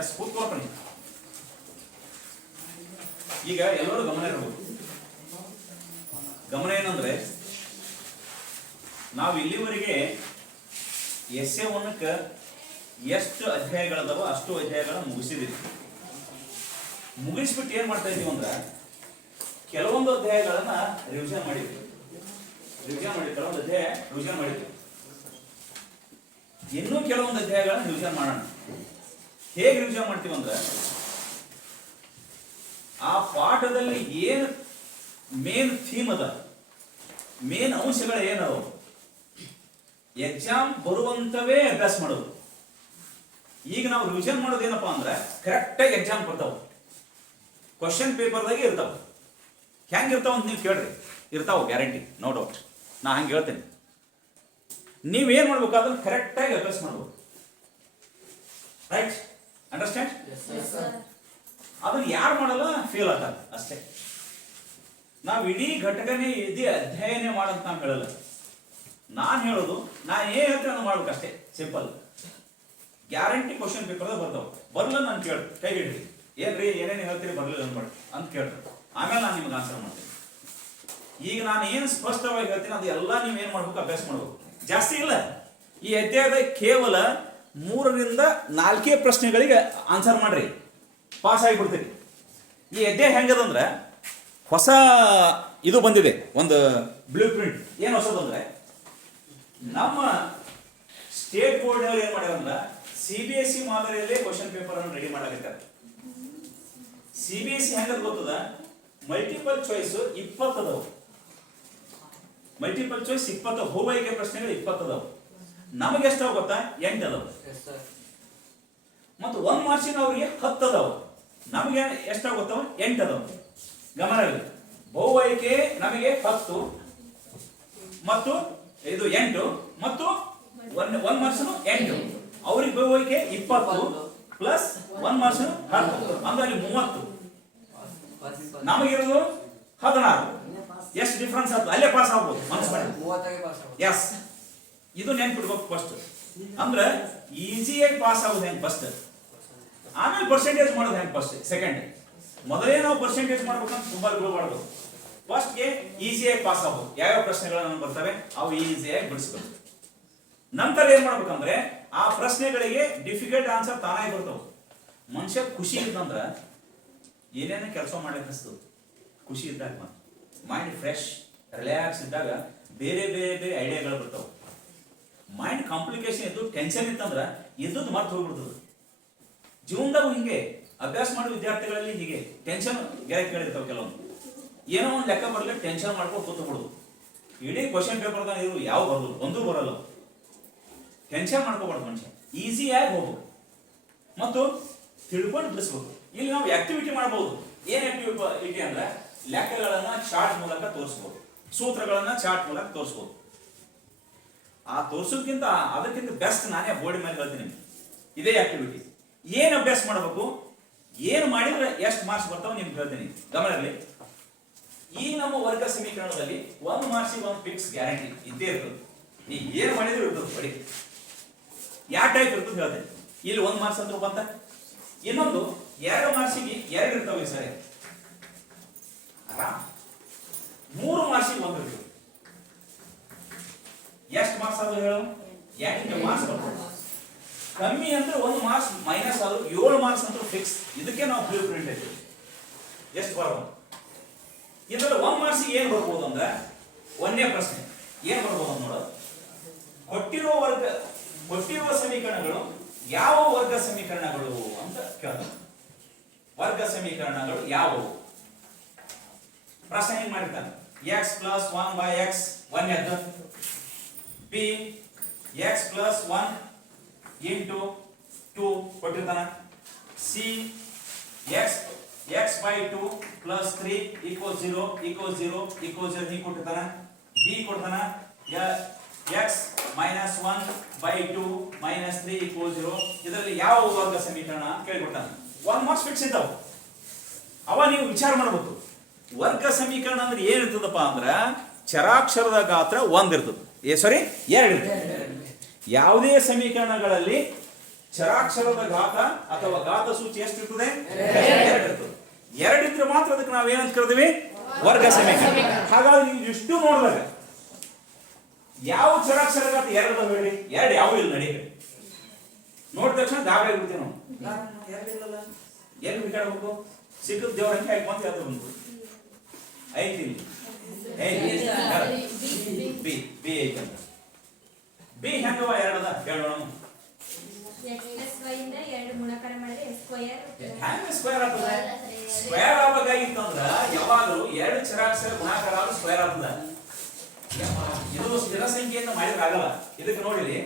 S ಕೂತ್ಕೊಳ್ತೀನಿ. ಈಗ ಎಲ್ಲರೂ ಗಮನ ಇರಬೇಕು. ಗಮನ ಏನಂದ್ರೆ ನಾವು ಇಲ್ಲಿವರೆಗೆ ಎಸ್ಸೆ 1ಕ್ಕೆ ಎಷ್ಟು ಅಧ್ಯಾಯಗಳದಾವೋ ಅಷ್ಟು ಅಧ್ಯಾಯಗಳನ್ನ ಮುಗಿಸಿದೀವಿ. ಮುಗಿಸ್ಬಿಟ್ಟು ಏನ್ ಮಾಡ್ತಾ ಇದೀವಿ ಅಂದ್ರೆ ಕೆಲವೊಂದು ಅಧ್ಯಾಯಗಳನ್ನ ರಿವಿಷನ್ ಮಾಡಿದ್ವಿ. ಕೆಲವೊಂದು ಅಧ್ಯಾಯ ರಿವಿಷನ್ ಮಾಡಿದ್ವಿ. ಇನ್ನೂ ಕೆಲವೊಂದು ಅಧ್ಯಾಯಗಳನ್ನ ರಿವಿಷನ್ ಮಾಡೋಣ. ಹೇಗೆ ರಿವಿಷನ್ ಮಾಡ್ತೀವಿ ಅಂದ್ರೆ ಆ ಪಾಠದಲ್ಲಿ ಏನು ಮೇನ್ ಥೀಮ್ ಅದ, ಮೇನ್ ಅಂಶಗಳು ಏನವು, ಎಕ್ಸಾಮ್ ಬರುವಂತವೇ ಅಭ್ಯಾಸ ಮಾಡೋದು. ಈಗ ನಾವು ರಿವಿಷನ್ ಮಾಡೋದು ಏನಪ್ಪಾ ಅಂದ್ರೆ ಕರೆಕ್ಟಾಗಿ ಎಕ್ಸಾಮ್ ಬರ್ತಾವ, ಕ್ವಶನ್ ಪೇಪರ್ದಾಗೆ ಇರ್ತಾವ. ಹೆಂಗಿರ್ತಾವ ಅಂತ ನೀವು ಕೇಳ್ರಿ, ಇರ್ತಾವ ಗ್ಯಾರಂಟಿ, ನೋ ಡೌಟ್. ನಾ ಹಂಗೆ ಹೇಳ್ತೇನೆ. ನೀವೇನ್ ಮಾಡ್ಬೇಕಾದ್ರೆ ಕರೆಕ್ಟಾಗಿ ಅಭ್ಯಾಸ ಮಾಡ್ಬೇಕು. ರೈಟ್? ಅಂಡರ್ಸ್ಟ್ಯಾಂಡ್? ಅದನ್ನ ಯಾರು ಮಾಡಲ್ಲ ಫೇಲ್ ಆಗ್ತಾರೆ ಅಷ್ಟೇ. ನಾವು ಇಡೀ ಘಟಕನೇ ಇಡೀ ಅಧ್ಯಯನ ಮಾಡಂತ ನಾನು ಹೇಳಲ್ಲ. ನಾನು ಹೇಳೋದು ನಾನು ಏನ್ ಹೇಳ್ತೀನಿ ಅದನ್ನು ಮಾಡ್ಬೇಕಷ್ಟೇ, ಸಿಂಪಲ್. ಗ್ಯಾರಂಟಿ ಕ್ವಶನ್ ಪೇಪರ್ದಾಗ ಬರ್ತಾವ. ಬರಲ್ಲ ನಾನು ಕೇಳಿ ಕೈ ಹಿಡ್ರಿ, ಏನ್ರಿ ಏನೇನು ಹೇಳ್ತೀರಿ ಬರಲಿಲ್ಲ ಅನ್ಬೇಡಿ ಅಂತ ಕೇಳ್ರಿ. ಆಮೇಲೆ ನಾನು ನಿಮ್ಗೆ ಆನ್ಸರ್ ಮಾಡ್ತೀನಿ. ಈಗ ನಾನು ಏನು ಸ್ಪಷ್ಟವಾಗಿ ಹೇಳ್ತೀನಿ ಅದು ಎಲ್ಲ ನೀವು ಏನು ಮಾಡ್ಬೇಕು, ಅಭ್ಯಾಸ ಮಾಡ್ಬೇಕು. ಜಾಸ್ತಿ ಇಲ್ಲ. ಈ ಅಧ್ಯಾಯದ ಕೇವಲ 3ರಿಂದ 4 ಪ್ರಶ್ನೆಗಳಿಗೆ ಆನ್ಸರ್ ಮಾಡ್ರಿ, ಪಾಸ್ ಆಗಿಬಿಡ್ತೀರಿ. ಈ ಅಧ್ಯಾಯ ಹೆಂಗದಂದ್ರೆ ಹೊಸ ಇದು ಬಂದಿದೆ, ಒಂದು ಬ್ಲೂ ಪ್ರಿಂಟ್. ಏನು ಹೊಸದಂದ್ರೆ ನಮ್ಮ ಸ್ಟೇಟ್ ಬೋರ್ಡ್ ಅವರು ಏನ್ ಮಾಡ್ಯಾರಂದ್ರೆ CBSE ಮಾದರಿಯಲ್ಲೇ ಕ್ವಶನ್ ಪೇಪರ್ ಅನ್ನು ರೆಡಿ ಮಾಡಾಕತ್ತಾರೆ. CBSE ಹೆಂಗದ ಗೊತ್ತದ, ಮಲ್ಟಿಪಲ್ ಚಾಯ್ಸ್ 20 ಅದಾವ. ಮಲ್ಟಿಪಲ್ ಚಾಯ್ಸ್ 20 ಹೂವೈಕೆ ಪ್ರಶ್ನೆಗಳು 20 ಅದಾವ. ನಮಗೆ ಎಷ್ಟಾವ ಗೊತ್ತಾ, 8 ಅದಾವ. ಮತ್ತು 1 ಮಾರ್ಕ್ಸಿನ ಅವರಿಗೆ 10 ಅದಾವ. ನಮಗೆ ಎಷ್ಟಾವ ಗೊತ್ತಾವ, 8 ಅದಾವ. ಗಮನ ಇರಲಿ, ಬಹುವೈಕೆ ನಮಗೆ 10 ಮತ್ತು ಇದು 8 ಮತ್ತು 1 ಮಾರ್ಕ್ಸ್ 8. ಅವ್ರಿಗೆ ಬಹುವೈಕೆ 20 ಪ್ಲಸ್ 1 ಮಾರ್ಕ್ಸ್ 10, ಅಂದ್ರೆ ಅಲ್ಲಿ 30. ನಮಗಿರೋದು 16. ಎಷ್ಟು ಡಿಫ್ರೆನ್ಸ್ ಆಗ್ತದೆ, ಅಲ್ಲೇ ಪಾಸ್ ಆಗ್ಬೋದು. ಎಸ್, ಇದು ನೆನ್ಪಿಡ್ಬೇಕು ಫಸ್ಟ್. ಅಂದ್ರೆ ಈಸಿಯಾಗಿ ಪಾಸ್ ಆಗೋದು ಹೆಂಗೆ ಫಸ್ಟ್, ಆಮೇಲೆ ಪರ್ಸೆಂಟೇಜ್ ಮಾಡೋದು ಹೆಂಗೆ ಫಸ್ಟ್, ಸೆಕೆಂಡ್. ಮೊದಲೇ ನಾವು ಪರ್ಸೆಂಟೇಜ್ ಮಾಡ್ಬೇಕಂತ ತುಂಬಾ ಮಾಡಬಹುದು. ಫಸ್ಟ್ಗೆ ಈಸಿಯಾಗಿ ಪಾಸ್ ಆಗ್ಬೋದು. ಯಾವ್ಯಾವ ಪ್ರಶ್ನೆಗಳನ್ನು ಬರ್ತವೆ ಅವು ಈಸಿಯಾಗಿ ಬಿಡಿಸ್ಬೇಕು. ನಂತರ ಏನ್ ಮಾಡ್ಬೇಕಂದ್ರೆ ಆ ಪ್ರಶ್ನೆಗಳಿಗೆ ಡಿಫಿಕಲ್ಟ್ ಆನ್ಸರ್ ತಾನಾಗಿ ಬರ್ತಾವ. ಮನುಷ್ಯ ಖುಷಿ ಇದ್ದಂದ್ರ ಏನೇನೋ ಕೆಲಸ ಮಾಡ್ಲಿಕ್ಕೆ ಅನಿಸ್ತದೆ. ಖುಷಿ ಇದ್ದಾಗ ಮೈಂಡ್ ಫ್ರೆಶ್ ರಿಲ್ಯಾಕ್ಸ್ ಇದ್ದಾಗ ಬೇರೆ ಬೇರೆ ಬೇರೆ ಐಡಿಯಾಗಳು ಬರ್ತಾವ. ಮೈಂಡ್ ಕಾಂಪ್ಲಿಕೇಶನ್ ಇದ್ದು ಟೆನ್ಷನ್ ಇತ್ತಂದ್ರ ಇದ್ದದ್ದು ಮರ್ತು ಹೋಗ್ಬಿಡ್ತದೆ. ಜೀವನದಾಗ ಹಿಂಗೆ ಅಭ್ಯಾಸ ಮಾಡೋ ವಿದ್ಯಾರ್ಥಿಗಳಲ್ಲಿ ಹೀಗೆ ಟೆನ್ಷನ್ ಗೆರೆಗಳಿರ್ತಾವ. ಕೆಲವೊಂದು ಏನೋ ಒಂದು ಲೆಕ್ಕ ಬರಲಿ ಟೆನ್ಷನ್ ಮಾಡ್ಕೊಂಡು ಕೂತ್ಬಿಡುದು. ಇಡೀ ಕ್ವಶನ್ ಪೇಪರ್ದಾಗ ಇರು ಯಾವ ಬರಲ್ಲ, ಒಂದೂ ಬರಲ್ಲ. ಟೆನ್ಷನ್ ಮಾಡ್ಕೋಬಾರ್ದು. ಮನುಷ್ಯ ಈಸಿಯಾಗಿ ಹೋಗ್ಬೇಕು ಮತ್ತು ತಿಳ್ಕೊಂಡು ಬಿಡಿಸ್ಬೇಕು. ಇಲ್ಲಿ ನಾವು ಆಕ್ಟಿವಿಟಿ ಮಾಡಬಹುದು. ಏನ್ ಆಕ್ಟಿವಿಟಿ ಅಂದ್ರೆ ಲೆಕ್ಕಗಳನ್ನ ಚಾರ್ಟ್ ಮೂಲಕ ತೋರಿಸಬಹುದು, ಸೂತ್ರಗಳನ್ನ ಚಾರ್ಟ್ ಮೂಲಕ ತೋರಿಸಬಹುದು. ಆ ತೋರಿಸೋದಕ್ಕಿಂತ ಅದಕ್ಕಿಂತ ಬೆಸ್ಟ್ ನಾನೇ ಬೋರ್ಡ್ ಮೇಲೆ ಹೇಳ್ತೀನಿ. ಇದೇ ಆಕ್ಟಿವಿಟಿ. ಏನ್ ಅಭ್ಯಾಸ ಮಾಡಬೇಕು, ಏನು ಮಾಡಿದ್ರೆ ಎಷ್ಟು ಮಾರ್ಕ್ಸ್ ಬರ್ತಾವ ನಿಮ್ಗೆ ಹೇಳ್ತೀನಿ. ಗಮನ ಇರಲಿ. ಈ ನಮ್ಮ ವರ್ಗ ಸಮೀಕರಣದಲ್ಲಿ 1 ಮಾರ್ಕ್ಸಿಗೆ 1 ಫಿಕ್ಸ್ ಗ್ಯಾರಂಟಿ ಇದ್ದೇ ಇರ್ತದೆ. ನೀವು ಏನು ಮಾಡಿದ್ರು ಇರ್ತದೆ. ಬಡಿ ಯಾವ ಟೈಪ್ ಇರ್ತದೆ ಹೇಳ್ತೇನೆ. ಇಲ್ಲಿ 1 ಮಾರ್ಕ್ಸ್ ಅಂತ ಬಂತ, ಇನ್ನೊಂದು 2 ಮಾರ್ಕ್ಸಿಗೆ 2 ಇರ್ತಾವೆ. ಸರಿ, ಆರಾಮ್. 3 ಮಾರ್ಕ್ಸಿಗೆ 1 ಇರ್ತದೆ. ಎಷ್ಟು ಮಾರ್ಕ್ಸ್ ಅದು ಹೇಳು, 8 ಮಾರ್ಕ್ಸ್ ಬರ್ತದೆ. ಕಮ್ಮಿ ಅಂದ್ರೆ 1 ಮಾರ್ಕ್ಸ್ ಮೈನಸ್ ಆದ್ರು 7 ಮಾರ್ಕ್ಸ್ ಅಂತ ಫಿಕ್ಸ್. ಇದಕ್ಕೆ ನಾವು ಬ್ಲೂ ಪ್ರಿಂಟ್ ಐತಿ. ಎಷ್ಟು ಬರ್ಬೋದು ಇದರಲ್ಲಿ 1 ಮಾರ್ಕ್ಸಿಗೆ ಏನ್ ಬರ್ಬೋದು ಅಂದ್ರೆ ಒಂದೇ ಪ್ರಶ್ನೆ ಏನ್ ಬರ್ಬೋದು ನೋಡೋದು. ಕೊಟ್ಟಿರುವ ಸಮೀಕರಣಗಳು ಯಾವ ವರ್ಗ ಸಮೀಕರಣಗಳು ಅಂತ ಕೇಳ್ತಾರೆ. ವರ್ಗ ಸಮೀಕರಣಗಳು ಯಾವುವು? ಪ್ರಶ್ನೆ ಏನ್ ಮಾಡಿರ್ತಾನೆ, x + 1/x 1 ಎದ್ದು p x + 1 * 2 ಕೊಟ್ಟಿರ್ತಾನ. c x/2 + 3 = 0 ಹೀಗೆ ಕೊಟ್ಟಿರ್ತಾನ. b ಕೊಡ್ತಾನ x - 1/2 - 3 = 0. ಇದರಲ್ಲಿ ಯಾವ ವರ್ಗ ಸಮೀಕರಣ ಅಂತ ಕೇಳಿಕೊಡ್ತಾನೆ. 1 ಮಾರ್ಕ್ಸ್ ಫಿಕ್ಸ್ ಇದ್ದಾವ. ಅವ ನೀವು ವಿಚಾರ ಮಾಡಬೇಕು. ವರ್ಗ ಸಮೀಕರಣ ಅಂದ್ರೆ ಏನಿರ್ತದಪ್ಪ ಅಂದ್ರೆ ಚರಾಕ್ಷರದ ಗಾತ್ರ 1 ಇರ್ತದೆ. 2 ಇರ್ತದೆ. ಯಾವುದೇ ಸಮೀಕರಣಗಳಲ್ಲಿ ಚರಾಕ್ಷರದ ಘಾತ ಅಥವಾ ಘಾತ ಸೂಚಿ ಎಷ್ಟಿರ್ತದೆ? 2 ಇರ್ತದೆ. 2 ಇದ್ರೆ ಮಾತ್ರ ಅದಕ್ಕೆ ನಾವೇನಂತ ಕರೆದಿವಿ? ವರ್ಗ ಸಮೀಕರಣ. ಹಾಗಾಗಿ ನೀವು ಇಷ್ಟು ನೋಡಿದಾಗ ಯಾವ ಚರಾಕ್ಷರ ಘಾತ 2 ಹೇಳಿ? 2 ಯಾವ ಇಲ್ಲ ನಡಿ ನೋಡಿದ ತಕ್ಷಣ ಗಾಬರಿ ಆಗ್ಬಿಡ್ತೀವಿ ನಾವು. 2 ಇಲ್ಲಲ್ಲ, ಎಲ್ಲಿ ಬಿಟ್ಟಾಡಬೇಕು? ಸಿಕ್ಕದ ದೇವ್ರ ಅಂಕೆ ಹಾಕಿ ಮತ್ತೆ ಅದು ಬಂತು 5 ಇಲ್ಲಿ ಬಿ ಬಿ ಐತಂತ. ಬಿ ಹೆಂಗವ 2 ಅದ ಹೇಳೋಣ. ಹೆಂಗ ಸ್ಕ್ವೇರ್ ಆಗ್ತದ? ಸ್ಕ್ವೇರ್ ಆಗಬೇಕಾಗಿತ್ತು ಅಂದ್ರ ಯಾವಾಗಲೂ 2 ಚರಾಕ್ಷರ ಗುಣಾಕಾರ ಆದ್ರೂ ಸ್ಕ್ವೇರ್ ಆಗ್ತದ. ಇದು ಸ್ಥಿರ ಸಂಖ್ಯೆಯಿಂದ ಮಾಡಿದ್ರೆ ಆಗಲ್ಲ. ಇದಕ್ಕೆ ನೋಡಿರಿ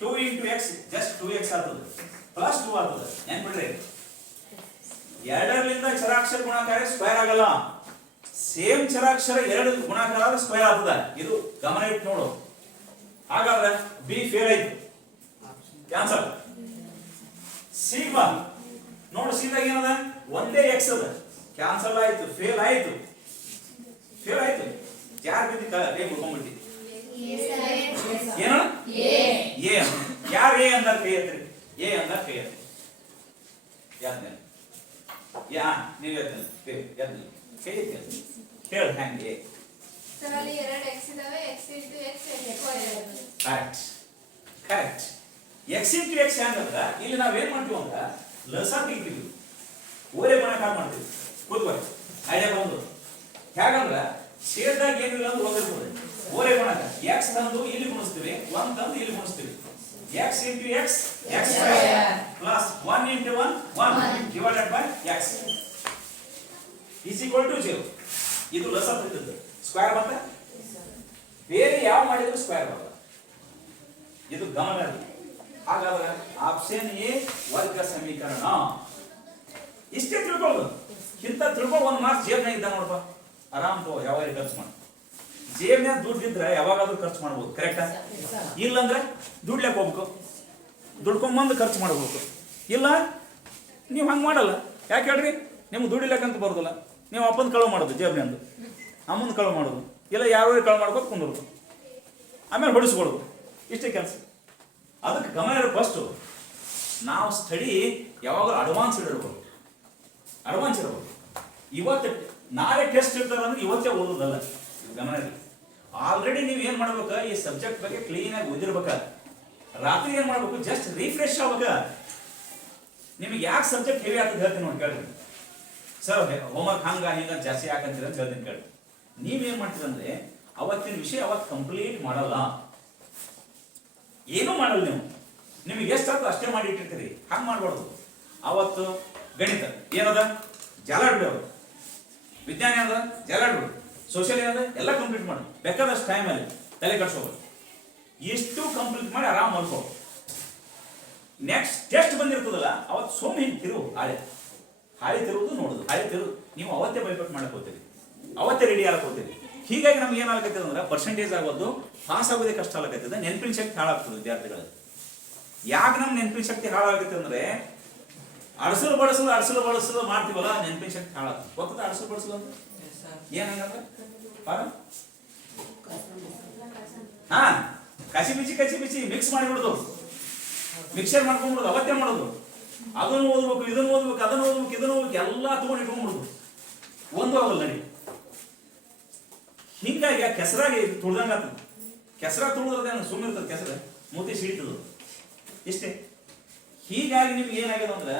2 into x ಜಸ್ಟ್ 2x ಆಗ್ತದೆ ಪ್ಲಸ್ 2 ಆಗ್ತದೆ. ನೆನ್ಪಿಡ್ರಿ, 2ರಿಂದ ಚರಾಕ್ಷರ ಗುಣಾಕಾರ ಸ್ಕ್ವೇರ್ ಆಗಲ್ಲ. ಸೇಮ್ ಚರಾಕ್ಷರ 2 ಗುಣಾಕಾರ ಆದ್ರೆ ಸ್ಕ್ವೇರ್ ಆಗ್ತದ. ಇದು ಗಮನ ಇಟ್ಟು ನೋಡು. ಹಾಗಾದ್ರೆ ಬಿ ಫೇಲ್ ಆಯ್ತು, ಕ್ಯಾನ್ಸಲ್. ಸಿ ಬಾ ನೋಡು, ಸಿದಾಗ ಏನದ? ಒಂದೇ ಎಕ್ಸ್ ಅದ, ಕ್ಯಾನ್ಸಲ್ ಆಯ್ತು, ಫೇಲ್ ಆಯ್ತು. ಫೇಲ್ ಆಯ್ತು. ಯಾರು ಬಿದ್ದಿ ಕೈ ಮುಡ್ಕೊಂಡ್ಬಿಟ್ಟಿ? ಏನು? ಎ. ಯಾರು ಎ ಅಂದ ಕೈ ಎತ್ರಿ? ಎ ಅಂದ ಕೈ ಎತ್ರಿ. ಯಾದ್ಮೇಲೆ ಯಾ ನೀವು ಎತ್ತಲಿ ಕೈ ಎತ್ತಿ ಹೇಳ ಹೆಂಗೆ? Correct correct. X into X ಹೆಂಗಂದ್ರ ಇಲ್ಲಿ ನಾವೇನ್ ಮಾಡ್ತೀವಿ ಅಂತ ಲಸ ತೆಗಿತೀವಿ, ಓರೆ ಗುಣಾಕಾರ ಮಾಡ್ತೀವಿ. ಕೂತ್ಕೊಳ್ಳಿ, ಐಡಿಯಾ ಬಂದು. ಹೇಗಂದ್ರ ಛೇದದಾಗ ಏನಿಲ್ಲ ಅಂದ್ರೆ ಓದಿರ್ತದೆ. ಓರೆ ಗುಣಾಕಾರ ಎಕ್ಸ್ ತಂದು ಇಲ್ಲಿ ಗುಣಿಸ್ತೀವಿ, 1 ತಂದು ಇಲ್ಲಿ ಗುಣಿಸ್ತೀವಿ. x into x x square plus 1 into 1 1 divided by x is equal to 0. ಇದು ಲಸ ತೆಗೆದದ್ದು ಸ್ಕ್ವೇರ್ ಬಂತ. ಬೇರೆ ಯಾವ ಮಾಡಿದ್ರು ಸ್ಕ್ವೇರ್ ಬರಲ್ಲ. ಇದು ಗಮನ ಇರಲಿ. ಹಾಗಾದ್ರೆ ಆಪ್ಷನ್ ಎ ವರ್ಗ ಸಮೀಕರಣ. ಇಷ್ಟೇ ತಿಳ್ಕೊಳ್ಳೋದು. ಇಂತ ತಿಳ್ಕೊಂಡು 1 ಮಾರ್ಕ್ಸ್ ಜೇಬ್ನಾಗ ಇದ್ದ ನೋಡಪ್ಪ, ಆರಾಮ್ ತಗೋ, ಯಾವಾಗ ಖರ್ಚು ಮಾಡಿ. ಜೇಬ್ನಾಗ ದುಡ್ಡಿದ್ರೆ ಯಾವಾಗಾದ್ರೂ ಖರ್ಚು ಮಾಡ್ಬೋದು, ಕರೆಕ್ಟಾ? ಇಲ್ಲಂದ್ರೆ ದುಡ್ಲೆಕ್ ಹೋಗ್ಬೇಕು, ದುಡ್ಕೊಂಬಂದು ಖರ್ಚು ಮಾಡ್ಬೇಕು. ಇಲ್ಲ ನೀವು ಹಂಗೆ ಮಾಡಲ್ಲ. ಯಾಕೆ ಹೇಳ್ರಿ? ನಿಮ್ಗೆ ದುಡಿಲಕ್ಕಂತ ಬರೋದಿಲ್ಲ. ನೀವು ಅಪ್ಪನ ಕಳುವು ಮಾಡೋದು, ಜೇಬ್ನಿಂದ ಅಮ್ಮನ ಕಳುವು ಮಾಡೋದು, ಇಲ್ಲ ಯಾರೋ ಕಳುವು ಮಾಡ್ಕೊಂಡು ಕುಂದ್ರೋದು, ಆಮೇಲೆ ಹೊಡಿಸ್ಕೊಡೋದು. ಇಷ್ಟೇ ಕೆಲಸ. ಅದಕ್ಕೆ ಗಮನ ಇರೋ ಫಸ್ಟು ನಾವು ಸ್ಟಡಿ ಯಾವಾಗಲೂ ಅಡ್ವಾನ್ಸ್ ಇಡಬೇಕು. ಅಡ್ವಾನ್ಸ್ ಇರಬೇಕು. ಇವತ್ತು ನಾಳೆ ಟೆಸ್ಟ್ ಇರ್ತಾರೆ ಅಂದ್ರೆ ಇವತ್ತೇ ಓದೋದಲ್ಲ. ಗಮನ ಇರಲಿ. ಆಲ್ರೆಡಿ ನೀವು ಏನು ಮಾಡ್ಬೇಕು? ಈ ಸಬ್ಜೆಕ್ಟ್ ಬಗ್ಗೆ ಕ್ಲೀನಾಗಿ ಓದಿರ್ಬೇಕ. ರಾತ್ರಿ ಏನು ಮಾಡ್ಬೇಕು? ಜಸ್ಟ್ ರಿಫ್ರೆಶ್ ಆಗ್ಬೇಕ. ನಿಮಗೆ ಯಾಕೆ ಸಬ್ಜೆಕ್ಟ್ ಹೆವಿ ಆಗ್ತದೆ ಹೇಳ್ತೀನಿ ನೋಡಿ, ಕೇಳ್ರಿ. ಸರ್ ಹೋಮ್ವರ್ಕ್ ಹಂಗ ಹಿಂಗ ಜಾಸ್ತಿ ಯಾಕಂತೀರ ಅಂತ ಹೇಳ್ತೀನಿ ಕೇಳಿ. ನೀವೇನು ಮಾಡ್ತೀರಂದ್ರೆ ಅವತ್ತಿನ ವಿಷಯ ಅವತ್ತು ಕಂಪ್ಲೀಟ್ ಮಾಡಲ್ಲ, ಏನೂ ಮಾಡಲ್ಲ. ನಿಮಗೆ ಎಷ್ಟಾಗ್ತದೆ ಅಷ್ಟೇ ಮಾಡಿ ಇಟ್ಟಿರ್ತೀರಿ. ಹಂಗೆ ಮಾಡ್ಬಾರ್ದು. ಅವತ್ತು ಗಣಿತ ಏನದ ಜಾಲಾಡ್ಬಿಡೋದು, ವಿಜ್ಞಾನ ಏನದ ಜಾಲಾಡ್ಬಿಡು, ಸೋಷಿಯಲ್ ಏನದ ಎಲ್ಲ ಕಂಪ್ಲೀಟ್ ಮಾಡಿ ಬೇಕಾದಷ್ಟು ಟೈಮಲ್ಲಿ ತಲೆ ಕಟ್ಸೋದು. ಇಷ್ಟು ಕಂಪ್ಲೀಟ್ ಮಾಡಿ ಆರಾಮ್ ಮಲ್ಕೋ. ನೆಕ್ಸ್ಟ್ ಟೆಸ್ಟ್ ಬಂದಿರ್ತದಲ್ಲ ಅವತ್ತು ಸುಮ್ಮನೆ ಹಿಂಗೆ ತಿರುವು, ಹಾಳಿ ತಿರುವುದು ನೋಡುದು, ಹಾಳಿ ತಿರುವುದು. ನೀವು ಅವತ್ತೇ ಬೈಪಟ್ ಮಾಡಕ್ ಹೋಗ್ತೀರಿ, ಅವತ್ತೇ ರೆಡಿ ಆಗಕ್ಕೆ ಹೋಗ್ತೀರಿ. ಹೀಗಾಗಿ ನಮ್ಗೆ ಏನಾಗತ್ತದ ಅಂದ್ರೆ ಪರ್ಸೆಂಟೇಜ್ ಆಗೋದು, ಪಾಸ್ ಆಗೋದೇ ಕಷ್ಟ ಆಗತ್ತದ. ನೆನಪಿನ ಶಕ್ತಿ ಹಾಳಾಗ್ತದೆ ವಿದ್ಯಾರ್ಥಿಗಳು. ಯಾಕೆ ನಮ್ಮ ನೆನಪಿನ ಶಕ್ತಿ ಹಾಳಾಗುತ್ತೆ ಅಂದ್ರೆ ಅಡಸಲು ಬಡಸಲು ಮಾಡ್ತೀವಲ್ಲ, ನೆನಪಿನ ಶಕ್ತಿ ಹಾಳಾಗ್ತದೆ. ಗೊತ್ತದ ಅಡಸಲು ಬಡಸಲು ಅಂತ ಏನಂಗಂದ್ರೆ ಹಾ ಕಸಿ ಬಿಚ್ಚಿ ಮಿಕ್ಸ್ ಮಾಡಿಬಿಡುದು, ಮಿಕ್ಸರ್ ಮಾಡ್ಕೊಂಡ್ಬಿಡುದು, ಅವತ್ತೇ ಮಾಡೋದು. ಅದನ್ನು ಓದ್ಬೇಕು, ಇದನ್ನು ಓದ್ಬೇಕು, ಅದನ್ನು ಓದ್ಬೇಕು, ಇದನ್ನು ಓದ್ಬೇಕು, ಎಲ್ಲ ತಗೊಂಡು ಇಟ್ಕೊಂಡ್ಬಿಡುದು. ಒಂದು ಆಗಲ್ಲ ನಡಿ. ಹಿಂಗಾಗಿ ಕೆಸರಾಗಿ ತುಳ್ದಂಗ ಆಗ್ತದೆ. ಕೆಸರ ತುಳಿದ್ರದೇನು ಸುಮ್ಮನೆ ಇರ್ತದೆ, ಕೆಸರ ಮೂತಿ ಸಿಡಿತದ ಇಷ್ಟೇ. ಹೀಗಾಗಿ ನಿಮ್ಗೆ ಏನಾಗಿದೆ ಅಂದ್ರೆ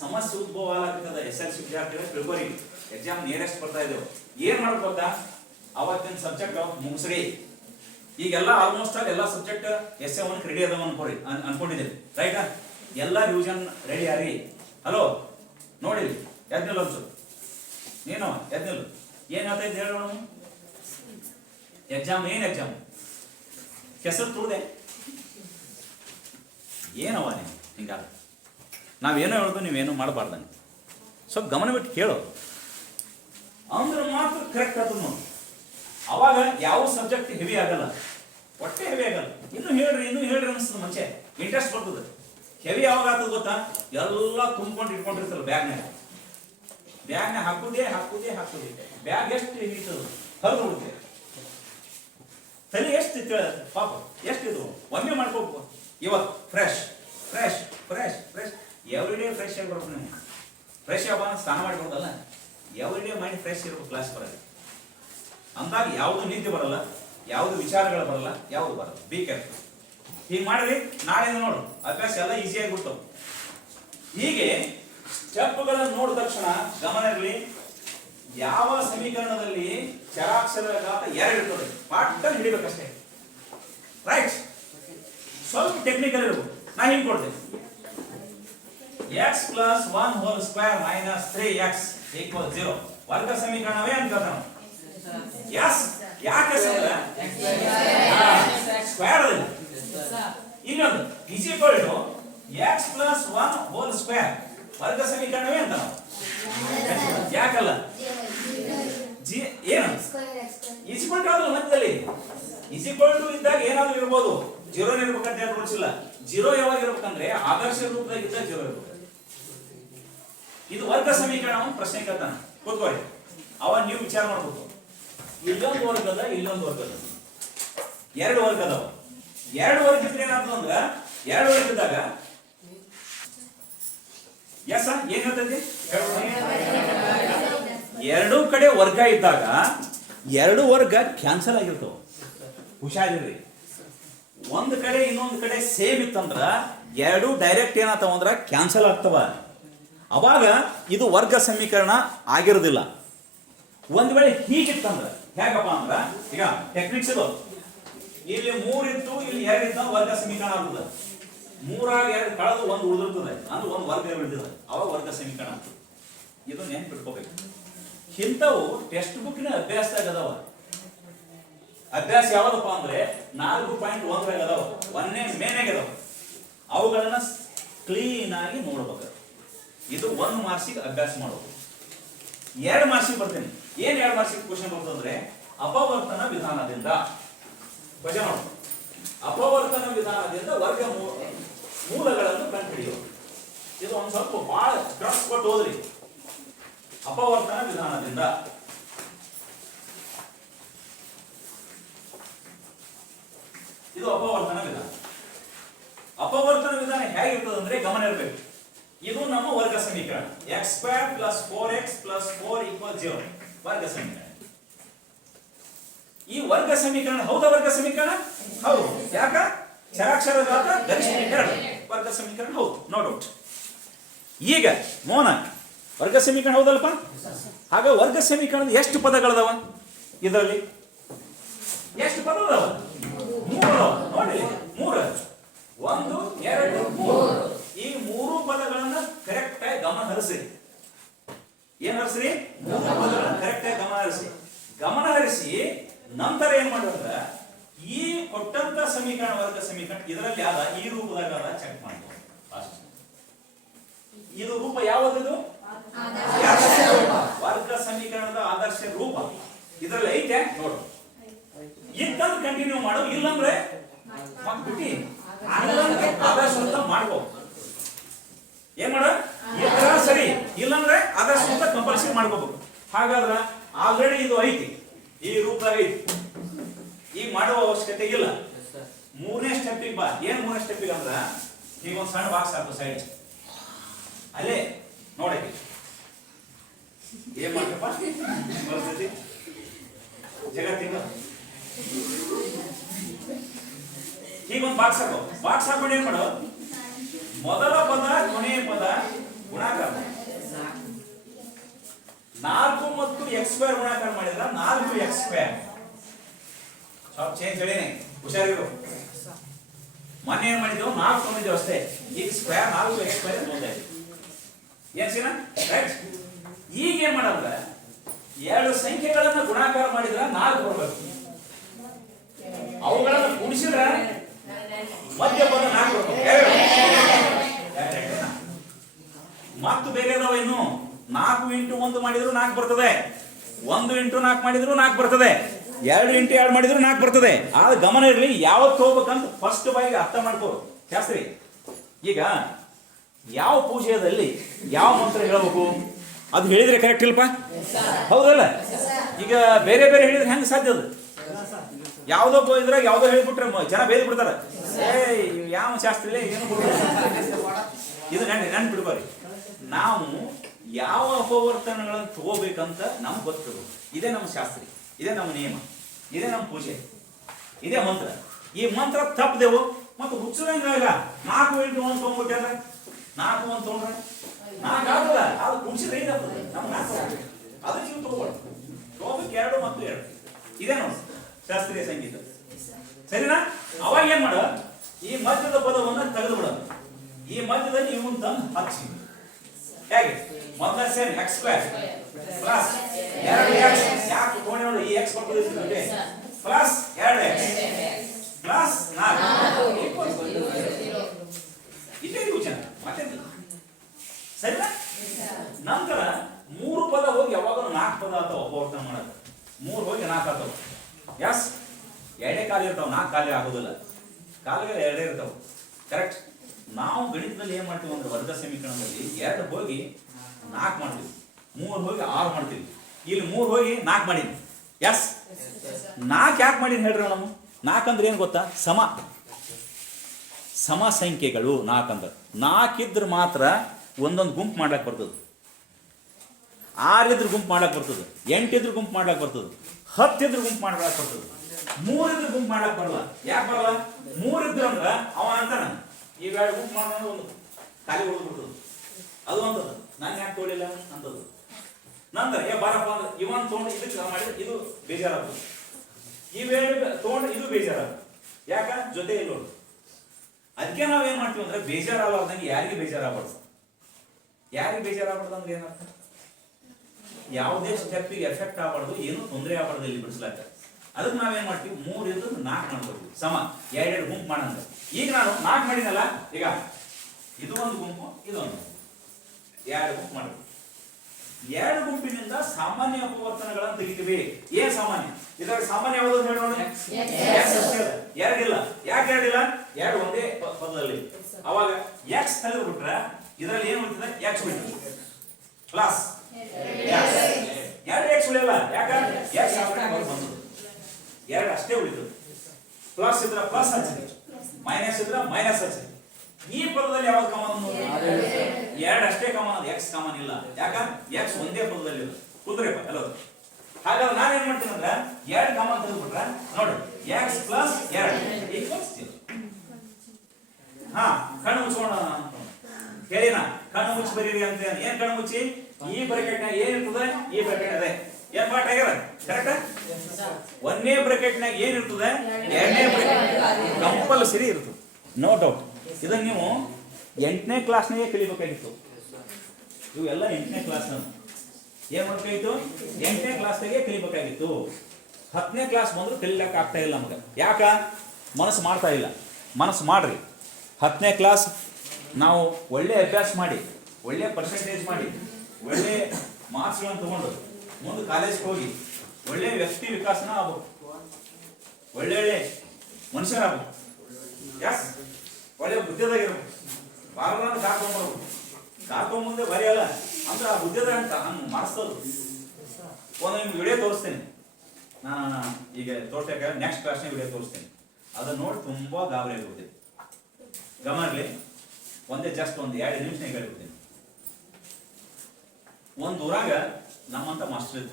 ಸಮಸ್ಯೆ ಉದ್ಭವ ಆಗತ್ತದ. SLC ವಿದ್ಯಾರ್ಥಿಗಳು ತಿಳ್ಕೊರಿ, ಎಕ್ಸಾಮ್ ನಿಯರೆಸ್ಟ್ ಬರ್ತಾ ಇದ್ದೇವೆ. ಏನ್ ಮಾಡ್ಬೋದಾ? ಅವತ್ತಿನ ಸಬ್ಜೆಕ್ಟ್ ಮುಗಿಸ್ರಿ. ಈಗೆಲ್ಲ ಆಲ್ಮೋಸ್ಟ್ ಆಲ್ ಎಲ್ಲ ಸಬ್ಜೆಕ್ಟ್ SA1 ರೆಡಿ ಅದಾವ ಅನ್ಕೊಂಡಿದ್ದೀರಿ, ರೈಟಾ? ಎಲ್ಲ ರಿವಿಷನ್ ರೆಡಿ ಆರಿ. ಹಲೋ ನೋಡಿ, ಎದ್ನಿಲ್ಲ ಅನ್ಸು ನೀನು, ಎದ್ನಿಲ್ಲ. ಏನ್ ಹೇಳ್ತಾ ಹೇಳೋಣ? ಎಕ್ಸಾಮ್ ಏನ್ ಎಕ್ಸಾಮ್? ಕೆಸರು ತುಳಿದೆ ಏನವ ನೀವು? ಹಿಂಗಾದ ನಾವೇನೋ ಹೇಳೋದು, ನೀವೇನು ಮಾಡಬಾರ್ದಂಗೆ. ಸ್ವಲ್ಪ ಗಮನ ಬಿಟ್ಟು ಕೇಳೋ ಅಂದ್ರೆ ಮಾತ್ರ ಕರೆಕ್ಟ್ ಆಗ್ತದೆ ನೋಡಿ. ಅವಾಗ ಯಾವ ಸಬ್ಜೆಕ್ಟ್ ಹೆವಿ ಆಗಲ್ಲ, ಹೊಟ್ಟೆ ಹೆವಿ ಆಗಲ್ಲ. ಇನ್ನೂ ಹೇಳ್ರಿ ಅನಿಸ್ತದೆ, ಮುಂಚೆ ಇಂಟ್ರೆಸ್ಟ್ ಬರ್ತದೆ. ಹೆವಿ ಯಾವಾಗ ಆಗ್ತದೆ ಗೊತ್ತಾ? ಎಲ್ಲ ತುಂಬ್ಕೊಂಡು ಇಟ್ಕೊಂಡಿರ್ತಲ್ಲ ಬ್ಯಾಗ್ನಾಗ ಹಾಕುದೇ ಬ್ಯಾಗ್ ಎಷ್ಟು ಹಿಡಿತದ ಹರಿದು ಬಿಡುತ್ತೆ. ತಲೆ ಎಷ್ಟು ಪಾಪ ಎಷ್ಟಿದು ಒಮ್ಮೆ ಮಾಡ್ಕೋಬೇಕು. ಇವತ್ತು fresh fresh every day fresh ಆಗಿ ಬರ್ಬೇಕು ನೀವು. ಫ್ರೆಶ್ ಹಬ್ಬ ಸ್ನಾನ ಮಾಡಿ ಬರೋದಲ್ಲ, ಎವ್ರಿ ಡೇ ಮೈಂಡ್ ಫ್ರೆಶ್ ಇರಬೇಕು ಕ್ಲಾಸ್ ಬರೋದು. ಅಂದಾಗ ಯಾವುದು ನಿದ್ದೆ ಬರಲ್ಲ, ಯಾವುದು ವಿಚಾರಗಳು ಬರಲ್ಲ, ಯಾವುದು ಬರಲ್ಲ. Be careful. ಹೀಗೆ ಮಾಡಿದ್ರಿ, ನಾಳೆ ನೋಡು ಅಭ್ಯಾಸ ಎಲ್ಲ ಈಸಿಯಾಗಿ ಬಿಡ್ತಾವೆ. ಹೀಗೆ ಸ್ಟೆಪ್ಗಳನ್ನು ನೋಡಿದ ತಕ್ಷಣ ಗಮನ ಇರಲಿ, ಯಾವ ಸಮೀಕರಣದಲ್ಲಿ ಚರಾಕ್ಷರದ ಘಾತ 2 ಇರ್ತದೆ ಪಾಠದಲ್ಲಿ ಹಿಡಿಬೇಕಷ್ಟೇ. ರೈಟ್, ಸ್ವಲ್ಪ ಟೆಕ್ನಿಕಲ್ ಇರಬೇಕು. ನಾ ಹಿಂಗೆ ಕೊಡ್ತೇನೆ, x plus 1 whole square minus 3x equals 0 ವರ್ಗ ಸಮೀಕರಣವೇ ಅಂತ ನಾವು. ಎಸ್, ಯಾಕೆ ಸ್ಕ್ವೇರ್ ಇನ್ನೊಂದು is equal to x plus 1 whole square ವರ್ಗ ಸಮೀಕರಣವೇ ಅಂತ ನಾವು. ಯಾಕಲ್ಲ ಜಿ ಏನು is equal to ಆದ್ರೂ ಮಧ್ಯದಲ್ಲಿ is equal to ಇದ್ದಾಗ ಏನಾದ್ರೂ ಇರ್ಬೋದು, 0 ಇರ್ಬೇಕಂತ ಹೇಳಿ ರೂಲ್ಸಿಲ್ಲ. 0 ಯಾವಾಗ ಇರ್ಬೇಕಂದ್ರೆ ಆದರ್ಶ ರೂಪದಾಗಿದ್ದ 0 ಇರ್ಬೇಕು. ಇದು ವರ್ಗ ಸಮೀಕರಣ ಪ್ರಶ್ನೆ ಕೇಳ್ತಾನ, ಕೂತ್ಕೊಳ್ಳಿ. ಅವ ನೀವು ವಿಚಾರ ಮಾಡ್ಬೇಕು, ಇಲ್ಲೊಂದು ವರ್ಗದ ಇಲ್ಲೊಂದು ವರ್ಗದ 2 ವರ್ಗ ಅದಾವ. 2 ವರ್ಗ ಇದ್ರೆ ಏನಾಗ್ತದಂದ್ರ 2 ವರ್ಗ ಇದ್ದಾಗ ಎಸ್ ಏನ್ ಹೇಳ್ತೈತಿ, 2 ಕಡೆ ವರ್ಗ ಇದ್ದಾಗ 2 ವರ್ಗ ಕ್ಯಾನ್ಸಲ್ ಆಗಿರ್ತಾವ. ಹುಷಾರಿರ್ರಿ, ಒಂದು ಕಡೆ ಇನ್ನೊಂದು ಕಡೆ ಸೇಮ್ ಇತ್ತಂದ್ರ 2 ಡೈರೆಕ್ಟ್ ಏನಾಗ್ತಾವ ಅಂದ್ರ ಕ್ಯಾನ್ಸಲ್ ಆಗ್ತವ. ಅವಾಗ ಇದು ವರ್ಗ ಸಮೀಕರಣ ಆಗಿರೋದಿಲ್ಲ. ಒಂದ್ ವೇಳೆ ಹೀಗಿತ್ತಂದ್ರ ಹೇಗಪ್ಪ ಅಂದ್ರ, ಈಗ ಟೆಕ್ನಿಕ್ಸ್ ಇದು, ಇಲ್ಲಿ 3 ಇತ್ತು, ಇಲ್ಲಿ 2 ಇತ್ತ, ವರ್ಗ ಸಮೀಕರಣ ಆಗ್ತದೆ. 3 2 ಕಳೆದು 1 ಉಳಿದಿರ್ತದೆ, ಅಂದ್ರೆ 1 ವರ್ಗ ಉಳಿದಿದೆ, ಅವಾಗ ವರ್ಗ ಸಮೀಕರಣ ಅಂತ. ಇದು ನೆನ್ಪಿಟ್ಕೋಬೇಕು. ಇಂಥವು ಟೆಕ್ಸ್ಟ್ ಬುಕ್ನ ಅಭ್ಯಾಸದಾಗ ಅದಾವ. ಅಭ್ಯಾಸ ಯಾವ್ದಪ್ಪ ಅಂದ್ರೆ 4.1 ಅದಾವ, 1ನೇ ಮೇನಾಗ ಅದಾವ. ಅವುಗಳನ್ನ ಕ್ಲೀನ್ ಆಗಿ ನೋಡ್ಬೇಕು. ಇದು 1 ಮಾರ್ಕ್ಸಿಗೆ ಅಭ್ಯಾಸ ಮಾಡೋದು. 2 ಮಾರ್ಕ್ಸಿಗೆ ಬರ್ತೇನೆ. ಏನ್ 2 ಮಾರ್ಕ್ಸಿಗೆ ಕ್ವಶನ್ ಬರ್ತಂದ್ರೆ, ಅಪವರ್ತನ ವಿಧಾನದಿಂದ ಕ್ವಶನ್ ನೋಡು. ಅಪವರ್ತನ ವಿಧಾನದಿಂದ ವರ್ಗ ಮೂಲಗಳನ್ನು ಕಂಡುಹಿಡಿಯೋದು. ಇದು ಒಂದ್ ಸ್ವಲ್ಪ ಬಹಳ ಟ್ರಸ್ಟ್ ಕೊಟ್ಟು ಹೋದ್ರಿ. ಅಪವರ್ತನ ವಿಧಾನದಿಂದ ಇದು ಅಪವರ್ತನ ವಿಧಾನ. ಅಪವರ್ತನ ವಿಧಾನ ಹೇಗಿರ್ತದೆ ಅಂದ್ರೆ ಗಮನ ಇರಬೇಕು. ಇದು ನಮ್ಮ ವರ್ಗ ಸಮೀಕರಣ, x² + 4x + 4 = 0 ವರ್ಗ ಸಮೀಕರಣ. ಈ ವರ್ಗ ಸಮೀಕರಣ ಹೌದಾ? ವರ್ಗ ಸಮೀಕರಣ ಹೌದು. ಯಾಕ? ಚರಾಕ್ಷರ ಘಾತ ಗರಿಷ್ಠ 2 ವರ್ಗ ಸಮೀಕರಣ ಹೌದು, ನೋ ಡೌಟ್. ಈಗ ಮೋನ ವರ್ಗ ಸಮೀಕರಣ ಹೌದಲ್ಪ? ಹಾಗ ವರ್ಗ ಸಮೀಕರಣದ ಎಷ್ಟು ಪದಗಳದಾವ? ಇದರಲ್ಲಿ ಎಷ್ಟು ಪದ ಅದಾವ? 3 ಅದಾವ. ನೋಡಿ 3, 1 2 3. ಈ 3 ಪದಗಳನ್ನ ಕರೆಕ್ಟ್ ಆಗಿ ಗಮನ ಹರಿಸಿ. ಏನ್ ಹರಿಸ್ರಿ? 3 ಪದಗಳನ್ನ ಕರೆಕ್ಟ್ ಆಗಿ ಗಮನ ಹರಿಸಿ. ಗಮನ ಹರಿಸಿ ನಂತರ ಏನ್ ಮಾಡೋದ್ರ, ಈ ಕೊಟ್ಟಂತ ಸಮೀಕರಣ ವರ್ಗ ಸಮೀಕರಣ ಇದರಲ್ಲಿ ಯಾವ್ದ ಈ ರೂಪದಾಗ ಚೆಕ್ ಮಾಡ್ಬೋದು. ಇದು ರೂಪ ಯಾವುದು? ವರ್ಗ ಸಮೀಕರಣದ ಆದರ್ಶ ರೂಪ ಇದರಲ್ಲಿ ಐತೆ ನೋಡು. ಇದ್ದಂದ್ರೆ ಕಂಟಿನ್ಯೂ ಮಾಡು, ಇಲ್ಲಂದ್ರೆ ಬಿಟ್ಟಿ ಆದರ್ಶ ಅಂತ ಮಾಡ್ಕೋ. ಏನ್ ಮಾಡ, ಇದ್ರ ಸರಿ, ಇಲ್ಲಂದ್ರೆ ಆದರ್ಶ ಅಂತ ಕಂಪಲ್ಸರಿ ಮಾಡ್ಕೋಬೇಕು. ಹಾಗಾದ್ರ ಆಲ್ರೆಡಿ ಇದು ಐತಿ, ಈ ರೂಪದಾಗ ಐತಿ, ಈಗ ಮಾಡುವ ಅವಶ್ಯಕತೆ ಇಲ್ಲ. 3ನೇ ಸ್ಟೆಪ್ಪಿಗೆ ಬಾ. ಏನ್ 3ನೇ ಸ್ಟೆಪ್ಪಿಗೆ ಅಂದ್ರ, ಈಗ ಒಂದ್ ಸಣ್ಣ ಬಾಕ್ಸ್ ಹಾಕು ಸೈಡ್ ಅಲ್ಲೇ ನೋಡಕ್ಕೆ. ಏನ್ ಮಾಡ್ತಪ್ಪ ಜಗತ್ತಿನ ಈಗ ಒಂದು ಬಾಕ್ಸ್ ಹಾಕೋ. ಬಾಕ್ಸ್ ಹಾಕೊಂಡು ಏನ್ ಮಾಡು, ಮೊದಲ ಪದ ಕೊನೆಯ ಪದ ಗುಣಾಕಾರ 4 ಮತ್ತು x² ಗುಣಾಕಾರ ಮಾಡಿದ್ರ 4x². ಸ್ವಲ್ಪ ಚೇಂಜ್ ಹೇಳಿನಿ, ಹುಷಾರಿರು. ಮೊನ್ನೆ ಏನ್ ಮಾಡಿದ್ದೆವು, 4 ತೊಗೊಂಡಿದ್ದೇವೆ ಅಷ್ಟೇ. ಈಗ ಸ್ಕ್ವೇರ್ 4x² ತೊಗೊಂಡೆ. ಏನ್ ಸೀನಾ? ರೈಟ್. ಈಗ ಏನ್ ಮಾಡಂದ್ರ, 2 ಸಂಖ್ಯೆಗಳನ್ನ ಗುಣಾಕಾರ ಮಾಡಿದ್ರ 4 ಬರ್ಬೇಕು. ಅವುಗಳನ್ನ ಕೂಡಿಸಿದ್ರ ಮಧ್ಯ ಪದ 4 ಬರ್ಬೇಕು. ಮತ್ತು ಬೇರೆ ಅದಾವ ಇನ್ನು. 4 × 1 ಮಾಡಿದ್ರು 4 ಬರ್ತದೆ, 1 × 4 ಮಾಡಿದ್ರು 4 ಬರ್ತದೆ, 2 × 2 ಮಾಡಿದ್ರು 4 ಬರ್ತದೆ. ಆದ್ರೆ ಗಮನ ಇರಲಿ, ಯಾವತ್ತು ಹೋಗ್ಬೇಕಂತ ಫಸ್ಟ್ ಬಾಯಿಗೆ ಅರ್ಥ ಮಾಡ್ಕೋ ಶಾಸ್ತ್ರಿ. ಈಗ ಯಾವ ಪೂಜೆಯಲ್ಲಿ ಯಾವ ಮಂತ್ರ ಹೇಳಬೇಕು ಅದು ಹೇಳಿದ್ರೆ ಕರೆಕ್ಟ್ ಇಲ್ಪ? ಹೌದಲ್ಲ? ಈಗ ಬೇರೆ ಬೇರೆ ಹೇಳಿದ್ರೆ ಹೆಂಗ್ ಸಾಧ್ಯ? ಅದು ಯಾವ್ದೋ ಇದ್ರಾಗ ಯಾವ್ದೋ ಹೇಳ್ಬಿಟ್ರೆ ಜನ ಬೇರೆ ಬಿಡ್ತಾರ. ಯಾವ ಶಾಸ್ತ್ರಿ ಏನು ಇದು ನೆನ್ಪು ಬಿಡ್ಬಾರಿ. ನಾವು ಯಾವ ಅಪವರ್ತನಗಳನ್ನು ತಗೋಬೇಕಂತ ನಮ್ಗೆ ಗೊತ್ತಿರೋದು. ಇದೇ ನಮ್ಮ ಶಾಸ್ತ್ರ, ಇದೇ ನಮ್ಮ ನಿಯಮ, ಇದೇ ನಮ್ಮ ಪೂಜೆ, ಇದೇ ಮಂತ್ರ. ಈ ಮಂತ್ರ ತಪ್ಪದೆವು ಮತ್ತು ಹುಚ್ಚರಂಗ 4 ಇಂಟು 1 ತೊಗೊಂಡ್ಬಿಟ್ಟಾರ, 4 1 ತೊಗೊಂಡ್ರೆ 4 ಆಗಲ್ಲ. ಅದು ಕುಡಿಸಿದ್ರೆ ಏನಾಗ್ತದೆ ನಮ್ಗೆ 4 ಅದಕ್ಕೆ ನೀವು ತಗೋಬಾರ್ದು. ತಗೋಬೇಕು 2 ಮತ್ತು 2. ಇದೇ ನೋಡಿ ಶಾಸ್ತ್ರೀಯ ಸಂಗೀತ, ಸರಿನಾ? ಅವಾಗ ಏನ್ ಮಾಡ, ಈ ಮಧ್ಯದ ಪದವನ್ನ ತೆಗೆದು ಬಿಡೋದು. ಈ ಮಧ್ಯದಲ್ಲಿ ಇವನ್ ತಂದು ಹಚ್ಚಿ ಹೇಗೆ ಮೊದಲ ಸೇಮ್ x² ಪ್ಲಸ್ 2x. ಯಾಕೆ ತಗೊಂಡು ನೋಡಿ, ಈ x ಬರ್ತದೆ ಪ್ಲಸ್ 2x ಪ್ಲಸ್ 4 ಇದೇ ಯೋಚನೆ ಮತ್ತೆ, ಸರಿನಾ? ನಂತರ 3 ಪದ ಹೋಗಿ ಯಾವಾಗ 4 ಪದ ಅಥವಾ ಅಪವರ್ತನ ಮಾಡೋದು. 3 ಹೋಗಿ 4 ಆಗ್ತಾವ. ಎಸ್, 2 ಕಾಲ ಇರ್ತಾವ, 4 ಕಾಲ ಆಗೋದಿಲ್ಲ. ಕಾಲಗಳು 2 ಇರ್ತಾವ. ಕರೆಕ್ಟ್. ನಾವು ಗಣಿತದಲ್ಲಿ ಏನ್ ಮಾಡ್ತೀವಿ ಅಂದ್ರೆ ವರ್ಗ ಸಮೀಕರಣದಲ್ಲಿ 2 ಹೋಗಿ 4 ಮಾಡ್ತೀವಿ, 3 ಹೋಗಿ 6 ಮಾಡ್ತೀವಿ. ಇಲ್ಲಿ 3 ಹೋಗಿ 4 ಮಾಡೀನಿ. ಎಸ್, 4 ಯಾಕೆ ಮಾಡೀನಿ ಹೇಳ್ರಿ ನಾವು? 4 ಅಂದ್ರೆ ಏನು ಗೊತ್ತಾ? ಸಮ ಸಂಖ್ಯೆಗಳು 4 ಅಂದ್ರೆ 4 ಇದ್ರೆ ಮಾತ್ರ ಒಂದೊಂದು ಗುಂಪು ಮಾಡ್ಲಕ್ಕೆ ಬರ್ತದೆ. 6 ಇದ್ರೆ ಗುಂಪು ಮಾಡ್ಲಕ್ಕೆ ಬರ್ತದೆ, 8 ಇದ್ರೆ ಗುಂಪು ಮಾಡ್ಲಕ್ಕೆ ಬರ್ತದೆ, 10 ಇದ್ರೆ ಗುಂಪು ಮಾಡ್ಲಕ್ಕೆ ಬರ್ತದೆ. 3 ಇದ್ರೆ ಗುಂಪು ಮಾಡಕ್ ಬರಲ್ಲ. ಯಾಕೆ ಬರಲ್ಲ? 3 ಇದ್ರೆ ಅಂದ್ರ ಅವ ಅಂತಾನ ಈಗ ಗುಂಪು ಮಾಡೋದು ಒಂದು ಖಾಲಿ ಉಳಿದ್ಬಿಡ್ತದೆ. ಅದು ಅಂತದ ನಾನು ಯಾಕೆ ತೋಳಿಲ್ಲ ಅಂತದ್ದು. ನಂತರ ಬಾರಪ್ಪ ಅಂದ್ರೆ ಇವನ್ ತೊಗೊಂಡು ಇದಕ್ಕೆ ಮಾಡಿದ್ರೆ ಇದು ಬೇಜಾರಾಗ್ತದೆ, ಇವೆರಡು ತೊಗೊಂಡು ಇದು ಬೇಜಾರಾಗ್ತದೆ. ಯಾಕ? ಜೊತೆ ಇಲ್ಲ. ಅದಕ್ಕೆ ನಾವೇನ್ ಮಾಡ್ತೀವಿ ಅಂದ್ರೆ ಬೇಜಾರಾಗಲಾರ್ದಂಗೆ ಯಾರಿಗೆ ಬೇಜಾರಾಗ್ಬಾರ್ದು. ಯಾರಿಗೆ ಬೇಜಾರಾಗ್ಬಾರ್ದು ಅಂದ್ರೆ ಏನರ್ಥ? ಯಾವುದೇ ಸ್ಟೆಪ್ಪಿಗೆ ಎಫೆಕ್ಟ್ ಆಗಬಾರ್ದು, ಏನು ತೊಂದರೆ ಆಗಬಾರ್ದು ಇಲ್ಲಿ ಬಿಡಿಸ್ಲಾಕ. ಅದಕ್ಕೆ ನಾವೇನ್ ಮಾಡ್ತೀವಿ, 3 ಇದ್ದು 4 ಮಾಡ್ಕೊಳ್ತೀವಿ. ಸಮ 2 ಗುಂಪು ಮಾಡೋಣ. ಈಗ ನಾನು 4 ಮಾಡಿನಲ್ಲ, ಈಗ ಇದು ಒಂದು ಗುಂಪು, ಇದು ಒಂದು 2 ಗುಂಪು ಮಾಡ್ತೀವಿ. 2 ಗುಂಪಿನಿಂದ ಸಾಮಾನ್ಯ ಅಪವರ್ತನಗಳನ್ನು ತೆಗಿತೀವಿ. ಏನ್ ಸಾಮಾನ್ಯ? ಇದರ ಸಾಮಾನ್ಯ ಯಾವುದು ಹೇಳಿ ನೋಡಿ. 2 ಇಲ್ಲ. ಯಾಕೆ 2 ಇಲ್ಲ? 2 ಒಂದೇ ಪದದಲ್ಲಿ. ಅವಾಗ x ತೆಗೆದು ಬಿಟ್ರೆ ಇದರಲ್ಲಿ ಏನು ಉಳಿತದೆ? x ಉಳಿತದೆ ಪ್ಲಸ್ 2x ಉಳಿಯಲ್ಲ. ಯಾಕಂದ್ರೆ x ಬಂದು 2 ಅಷ್ಟೇ ಉಳಿತದೆ. ಪ್ಲಸ್ ಇದ್ರೆ ಪ್ಲಸ್ ಹಚ್ಚಿದೆ, ಮೈನಸ್ ಇದ್ರೆ ಮೈನಸ್ ಹಚ್ಚಿದೆ. ಈ ಪದದಲ್ಲಿ ಯಾವ್ದು ಕಾಮನ್? 2 ಅಷ್ಟೇ ಕಾಮನ್, x ಕಾಮನ್ ಇಲ್ಲ. ಯಾಕಂದ್ರೆ x ಒಂದೇ ಪದದಲ್ಲಿ ಇಲ್ಲ. ಕುದುರೆಪ್ಪ ಎಲ್ಲದು. ಹಾಗಾದ್ರೆ ನಾನೇನ್ ಮಾಡ್ತೀನಿ ಅಂದ್ರೆ 2 ಕಾಮನ್ ತೆಗೆದುಬಿಟ್ರೆ ನೋಡಿ x ಪ್ಲಸ್ 2 ಈಕ್ವಲ್ಸ್ 0. ಕಣ್ಣು ಮುಚ್ಕೋಣ ಹೇಳಿನ, ಕಣ್ಣು ಮುಚ್ಚಿ ಬರೀರಿ ಅಂತ. ಏನ್ ಕಣ್ಣು ಮುಚ್ಚಿ? ಈ ಬ್ರಾಕೆಟ್ ನಾಗ ಏನಿರ್ತದೆ? ಈ ಬ್ರಾಕೆಟ್ ಅದೇ ಏನ್ ಪಾಠ ಆಗ್ಯಾರ? ಕರೆಕ್ಟ್. 1ನೇ ಬ್ರಾಕೆಟ್ ನಾಗ ಏನಿರ್ತದೆ? 2ನೇ ಬ್ರಾಕೆಟ್ ಕಂಪಲ್ಸರಿ ಇರ್ತದೆ, ನೋ ಡೌಟ್. ಇದನ್ನ ನೀವು 8ನೇ ಕ್ಲಾಸ್ನಾಗೆ ಕಲಿಬೇಕಾಗಿತ್ತು. ಇವೆಲ್ಲ 8ನೇ ಕ್ಲಾಸ್ ನಾವು ಏನ್ ಮಾಡ್ಬೇಕಾಗಿತ್ತು? 8ನೇ ಕ್ಲಾಸ್ನಾಗೆ ಕಲಿಬೇಕಾಗಿತ್ತು. 10ನೇ ಕ್ಲಾಸ್ ಬಂದ್ರು ಕಲಿಲಕ್ಕೆ ಆಗ್ತಾ ಇಲ್ಲ ನಮ್ಗೆ. ಯಾಕ? ಮನಸ್ಸು ಮಾಡ್ತಾ ಇಲ್ಲ. ಮನಸ್ಸು ಮಾಡ್ರಿ. 10ನೇ ಕ್ಲಾಸ್ ನಾವು ಒಳ್ಳೆ ಅಭ್ಯಾಸ ಮಾಡಿ, ಒಳ್ಳೆ ಪರ್ಸೆಂಟೇಜ್ ಮಾಡಿ, ಒಳ್ಳೆ ಮಾರ್ಕ್ಸ್ಗಳನ್ನು ತಗೊಂಡು ಮುಂದೆ ಕಾಲೇಜ್ಗೆ ಹೋಗಿ ಒಳ್ಳೆ ವ್ಯಕ್ತಿ ವಿಕಾಸನ ಆಗ್ಬೇಕು, ಒಳ್ಳೆ ಮನುಷ್ಯರಾಗಬೇಕು. ಯಾಸ್ ಒಳ್ಳೆ ಬುದ್ಧಿದಾಗಿರ್ಬೇಕು. ಬಾರನ್ನ ಕಾಕೊಂಬರ್ಬೇಕು. ಕಾಕೊಂಬಂದೆ ಬರೀ ಅಲ್ಲ ಅಂದ್ರೆ ಆ ಬುದ್ಧಿದ ಅಂತ ಹಂಗೆ ಮಾಡಿಸ್ತದ. ಒಂದು ನಿಮ್ಗೆ ವಿಡಿಯೋ ತೋರಿಸ್ತೇನೆ ನಾನು, ಈಗ ತೋರ್ಸಕ್ಕೆ ನೆಕ್ಸ್ಟ್ ಕ್ಲಾಸ್ನಾಗ ವಿಡಿಯೋ ತೋರಿಸ್ತೇನೆ. ಅದನ್ನ ನೋಡಿ ತುಂಬಾ ಗಾಬರಿ ಆಗಿಬಿಡ್ತೇನೆ. ಗಮನಲಿ ಒಂದೇ ಜಸ್ಟ್ ಒಂದು 2 ನಿಮಿಷನಾಗ ಹೇಳ್ಬಿಡ್ತೀನಿ. ಒಂದು ಊರಾಗ ನಮ್ಮಂತ ಮಾಸ್ಟರ್ ಇದ್ದ,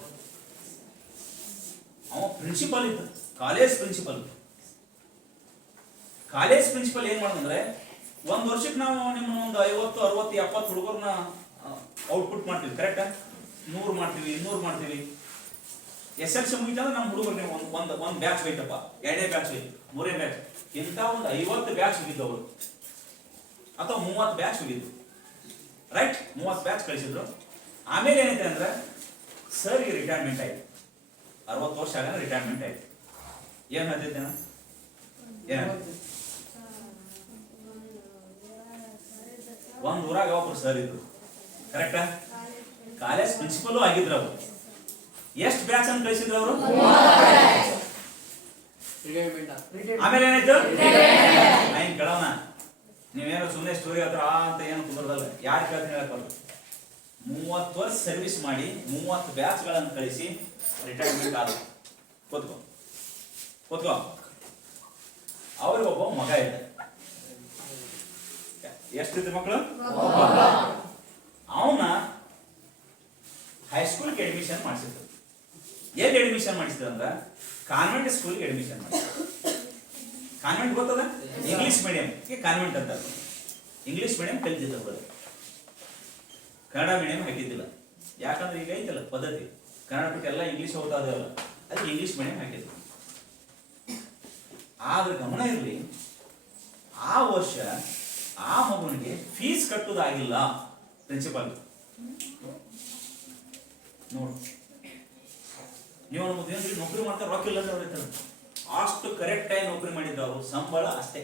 ಅವ ಪ್ರಿನ್ಸಿಪಲ್ ಇದ್ದ, ಕಾಲೇಜ್ ಪ್ರಿನ್ಸಿಪಲ್. ಕಾಲೇಜ್ ಪ್ರಿನ್ಸಿಪಲ್ ಏನ್ ಮಾಡೋದಂದ್ರೆ, ಒಂದು ವರ್ಷಕ್ಕೆ ನಾವು ನಿಮ್ಮನ್ನ ಒಂದು 50, 60, 70 ಹುಡುಗರನ್ನ ಔಟ್ಪುಟ್ ಮಾಡ್ತೀವಿ. ಕರೆಕ್ಟ್? 100 ಮಾಡ್ತೀವಿ, 200 ಮಾಡ್ತೀವಿ. SLC ಮುಗಿತಂದ್ರೆ ನಮ್ಮ ಹುಡುಗರು ನೀವು ಒಂದು ಬ್ಯಾಚ್ ಹೋಯ್ತಪ್ಪ, 2ನೇ ಬ್ಯಾಚ್ ಹೋಯ್ತು, 3ನೇ ಬ್ಯಾಚ್, ಇಂಥ ಒಂದು 50 ಬ್ಯಾಚ್ ಹೋಗಿದ್ದು ಅವರು, ಅಥವಾ 30 ಬ್ಯಾಚ್ ಹೋಗಿದ್ದು. ರೈಟ್? 30 ಬ್ಯಾಚ್ ಕಳಿಸಿದ್ರು. ಆಮೇಲೆ ಏನೈತೆ ಅಂದ್ರೆ ಸರ್ಗೆ ರಿಟೈರ್ಮೆಂಟ್ ಆಯ್ತು. 60 ವರ್ಷ ಆಗ ರಿಟೈರ್ಮೆಂಟ್ ಆಯ್ತು. ಏನ್ ಹೇಳ್ತಿದ್ದೆ ನಾನು? ಒಂದು ಊರಾಗ ಒಬ್ರು ಸರ್ ಇದ್ರು. ಕರೆಕ್ಟಾ? ಕಾಲೇಜ್ ಪ್ರಿನ್ಸಿಪಲ್ ಆಗಿದ್ರು ಅವರು. ಎಷ್ಟು ಬ್ಯಾಚ್ ಅಂತ ಕಳಿಸಿದ್ರು ಅವರು? ಆಮೇಲೆ ಏನಾಯ್ತು? ಐನ್ ಕೇಳೋಣ. ನೀವೇನೋ ಸುಮ್ಮನೆ ಸ್ಟೋರಿ ಹತ್ರ ಅಂತ ಏನು ಕುದುರದಲ್ಲ. ಯಾರು ಕೇಳ್ತೀನಿ ಹೇಳಕ್ 30 ವರ್ಷ ಸರ್ವಿಸ್ ಮಾಡಿ 30 ಬ್ಯಾಚ್ಗಳನ್ನು ಕಳಿಸಿ ರಿಟೈರ್ಮೆಂಟ್ ಆದ. ಕೂತ್ಕೋ. ಅವ್ರಿಗೆ ಒಬ್ಬ ಮಗ ಇದ್ದ. ಎಷ್ಟಿದ್ರು ಮಕ್ಕಳು? ಅವನ ಹೈಸ್ಕೂಲ್ಗೆ ಅಡ್ಮಿಷನ್ ಮಾಡಿಸಿದ್ರು. ಎಲ್ಲಿ ಅಡ್ಮಿಷನ್ ಮಾಡಿಸಿದ್ರು ಅಂದ್ರ ಕಾನ್ವೆಂಟ್ ಸ್ಕೂಲ್ಗೆ ಅಡ್ಮಿಷನ್ ಮಾಡಿಸಿದ್ರು. ಕಾನ್ವೆಂಟ್ ಗೊತ್ತದ? ಇಂಗ್ಲಿಷ್ ಮೀಡಿಯಂ ಕಾನ್ವೆಂಟ್ ಅಂತ. ಇಂಗ್ಲಿಷ್ ಮೀಡಿಯಂ ಕಲಿತಿದ್ರು, ಕನ್ನಡ ಮೀಡಿಯಂ ಹಾಕಿದ್ದಿಲ್ಲ. ಯಾಕಂದ್ರೆ ಈಗ ಐತಲ್ಲ ಪದ್ಧತಿ, ಕನ್ನಡ ಬಿಟ್ಟು ಎಲ್ಲ ಇಂಗ್ಲಿಷ್ ಓದ್ತಾ ಇದಾವಲ್ಲ, ಅದಕ್ಕೆ ಇಂಗ್ಲಿಷ್ ಮೀಡಿಯಂ ಹಾಕಿದ್ರು. ಆದ್ರೆ ಗಮನ ಇರಲಿ, ಆ ವರ್ಷ ಆ ಮಗುವಿಗೆ ಫೀಸ್ ಕಟ್ಟುವುದಾಗಿಲ್ಲ ಪ್ರಿನ್ಸಿಪಾಲ್. ನೋಡು, ನೀವು ಏನ್ರಿ ನೌಕರಿ ಮಾಡ್ತಾರೆ ರೊಕ್ಕ ಇಲ್ಲ ಅಂತ ಹೇಳ್ತಾರೆ. ಅಷ್ಟು ಕರೆಕ್ಟ್ ಆಗಿ ನೌಕರಿ ಮಾಡಿದ್ರು ಅವರು. ಸಂಬಳ ಅಷ್ಟೇ,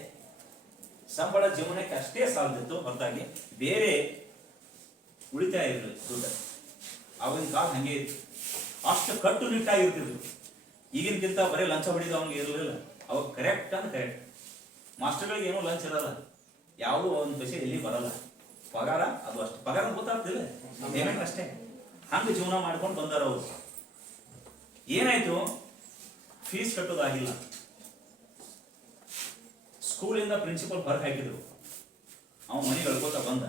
ಸಂಬಳ ಜೀವನಕ್ಕೆ ಅಷ್ಟೇ ಸಾಲದಿತ್ತು, ಹೊರತಾಗಿ ಬೇರೆ ಉಳಿತಾಯ ಇರಲಿಲ್ಲ ದುಡ್ಡು. ಅವಾಗಿನ ಕಾಲ ಹಂಗೆ ಇತ್ತು, ಅಷ್ಟು ಕಟ್ಟುನಿಟ್ಟಾಗಿರ್ತಿದ್ರು. ಈಗಿನಕ್ಕಿಂತ ಬರೀ ಲಂಚ ಹೊಡಿದು ಅವ್ನಿಗೆ ಇರಲಿಲ್ಲ. ಅವಾಗ ಕರೆಕ್ಟ್ ಅಂದ್ರೆ ಕರೆಕ್ಟ್. ಮಾಸ್ಟರ್ಗಳಿಗೆ ಏನೋ ಲಂಚ್ ಇರಲ್ಲ, ಯಾವುದೋ ಒಂದು ಪೈಸೆ ಎಲ್ಲಿ ಬರಲ್ಲ. ಪಗಾರ ಅದು ಅಷ್ಟು, ಪಗಾರ ಗೊತ್ತಾಗ್ತಿಲ್ಲ, ಪೇಮೆಂಟ್ ಅಷ್ಟೇ. ಹಂಗೆ ಜೀವನ ಮಾಡ್ಕೊಂಡು ಬಂದಾರ ಅವರು. ಏನಾಯ್ತು, ಫೀಸ್ ಕಟ್ಟೋದಾಗಿಲ್ಲ. ಸ್ಕೂಲಿಂದ ಪ್ರಿನ್ಸಿಪಲ್ ಹೊರಗೆ ಹಾಕಿದ್ರು. ಅವನ ಮನೆಗೆ ಅಳ್ಕೋತ ಬಂದ,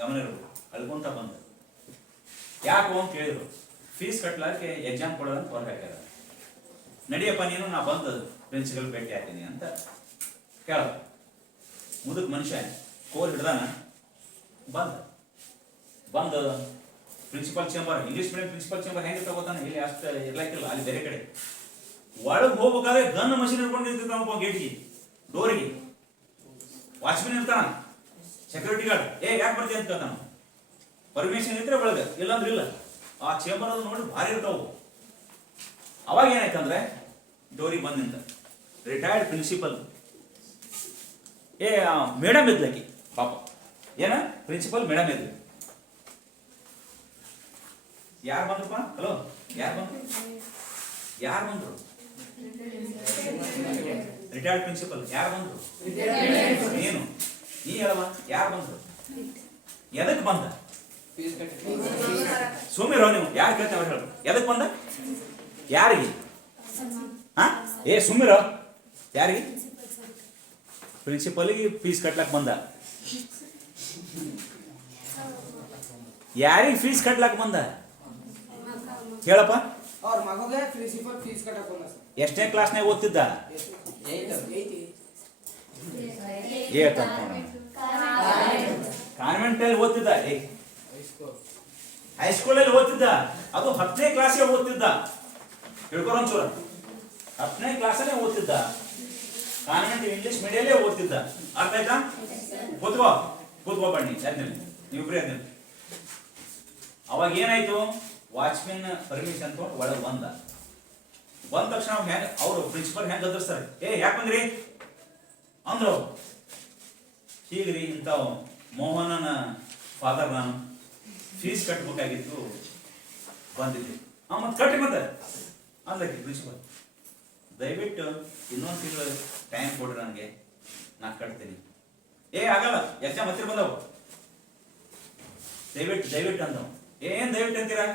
ಗಮನ ಇರಬೇಕು, ಅಳ್ಕೊಂತ ಬಂದ. ಯಾಕೋ ಅಂತ ಕೇಳಿದ್ರು. ಫೀಸ್ ಕಟ್ಲಾಕೆ ಎಕ್ಸಾಮ್ ಕೊಡೋದಂತ ಹೊರಗೆ ಹಾಕ್ಯಾರ. ನಡಿಯಪ್ಪ ನೀನು, ನಾ ಬಂದು ಪ್ರಿನ್ಸಿಪಲ್ ಭೇಟಿ ಹಾಕ್ತೀನಿ ಅಂತ ಕೇಳ. ಮುದುಕ್ ಮನುಷ್ಯ ಕೋಲ್ ಹಿಡ್ದಾನ, ಬಂದ principal chamber, English medium principal chamber ಹೆಂಗೆ ತಗೋತಾನೆ, ಇಲ್ಲಿ ಅಷ್ಟು ಇರ್ಲಾಕಿಲ್ಲ, ಅಲ್ಲಿ ಬೇರೆ ಕಡೆ. ಒಳಗೆ ಹೋಗ್ಬೇಕಾದ್ರೆ ಗನ್ ಮಷಿನ್ ಹಿಡ್ಕೊಂಡಿರ್ತಿರ್ತಾನ ಗೇಟ್ಗೆ, ಡೋರಿಗೆ. ವಾಚ್ಮನ್ ಇರ್ತಾನ, ಸೆಕ್ಯೂರಿಟಿ ಗಾರ್ಡ್. ಯಾಕೆ ಬರ್ತೀಯ ಅಂತ ಕೇಳ್ತಾನ. ಪರ್ಮಿಷನ್ ಇದ್ರೆ ಒಳಗೆ, ಇಲ್ಲಾಂದ್ರೆ ಇಲ್ಲ. ಆ ಚೇಂಬರ್ ಅದು ನೋಡಿ ಭಾರಿ ಇರ್ತಾವು. ಅವಾಗ ಏನಾಯ್ತಂದ್ರೆ ಡೋರಿಗೆ ಬಂದ ನಿಂತ ರಿಟೈರ್ಡ್ ಪ್ರಿನ್ಸಿಪಲ್. ಮೇಡಮ್ ಇದ್ಲಕ್ಕಿ ಪಾಪ, ಏನ ಪ್ರಿನ್ಸಿಪಲ್ ಮೇಡಮ್ ಇದ್ಲು. ಯಾರು ಬಂದ್ರಪ್ಪ? ಹಲೋ, ಯಾರು ಬಂದ್ರು? Retired principal. ಯಾರು ಬಂದ್ರು? ನೀನು, ನೀ ಹೇಳವ, ಯಾರು ಬಂದ್ರು? ಎದಕ್ ಬಂದ? ಸುಮ್ಮಿರೋ ನೀವು, ಯಾರು ಕೇಳ್ತೇವೆ ಅವ್ರು ಹೇಳು. ಎದಕ್ ಬಂದ? ಯಾರಿಗೆ? ಸುಮ್ಮಿರೋ, ಯಾರಿಗೆ? ಪ್ರಿನ್ಸಿಪಲ್ಗೆ ಫೀಸ್ ಕಟ್ಲಕ್ ಬಂದ. ಯಾರಿಗೆ ಫೀಸ್ ಕಟ್ಲಕ್ ಬಂದ ಹೇಳಪ್ಪ? ಅವ್ರ ಮಗುಗೆ ಪ್ರಿನ್ಸಿಪಲ್ ಫೀಸ್ ಕಟ್ಟಕ್ ಬಂದ. ಎಷ್ಟನೇ ಕ್ಲಾಸ್ನಾಗ ಓದ್ತಿದ್ದ? ಕಾನ್ವೆಂಟ್ ಅಲ್ಲಿ ಓದ್ತಿದ್ದ. ಹೈಸ್ಕೂಲಲ್ಲಿ ಓದ್ತಿದ್ದ. ಅದು 10ನೇ ಕ್ಲಾಸ್ಗೆ ಓದ್ತಿದ್ದ. ಹೇಳ್ಕೊರಂಚೂರ, 10ನೇ ಕ್ಲಾಸಲ್ಲೇ ಓದ್ತಿದ್ದ. Convent English ಮೀಡಿಯಲ್ಲೇ ಓದ್ತಿದ್ದ. ಅರ್ಥ ಆಯ್ತಾ? ಕೂತ್ಕೋ ಬನ್ನಿ, ನೀವಿಬ್ರಿ ಅದ್ನ. ಅವಾಗ ಏನಾಯ್ತು, ವಾಚ್ಮೆನ್ ಪರ್ಮಿಷನ್ ತಗೊಂಡು ಒಳಗೆ ಬಂದ ತಕ್ಷಣ ಅವರು ಪ್ರಿನ್ಸಿಪಲ್ ಹೆಂಗ್ ಗದರ್ಸ್ತಾರೆ. ಯಾಕೆ ಬಂದ್ರಿ ಅಂದ್ರು. ಹೀಗ್ರಿ, ಇಂಥ ಮೋಹನನ ಫಾದರ್ ನಾನು, ಫೀಸ್ ಕಟ್ಟಬೇಕಾಗಿತ್ತು, ಬಂದಿದ್ದೆ. ಮತ್ತೆ ಕಟ್ಟಿ ಮತ್ತೆ ಅಂದ್ಲಕ್ಕೆ ಪ್ರಿನ್ಸಿಪಲ್. ದಯವಿಟ್ಟು ಇನ್ನೊಂದು ತಿಂಗಳು ಟೈಮ್ ಕೊಡ್ರಿ ನನಗೆ, ನಾ ಕಟ್ತೀನಿ. ಆಗಲ್ಲ, ಎಕ್ಸಾಮ್ ಹತ್ತಿರ ಬಂದವು, ದಯವಿಟ್ಟು ಅಂದವು. ಏನ್ ದಯವಿಟ್ಟು ಅಂತೀರಾ?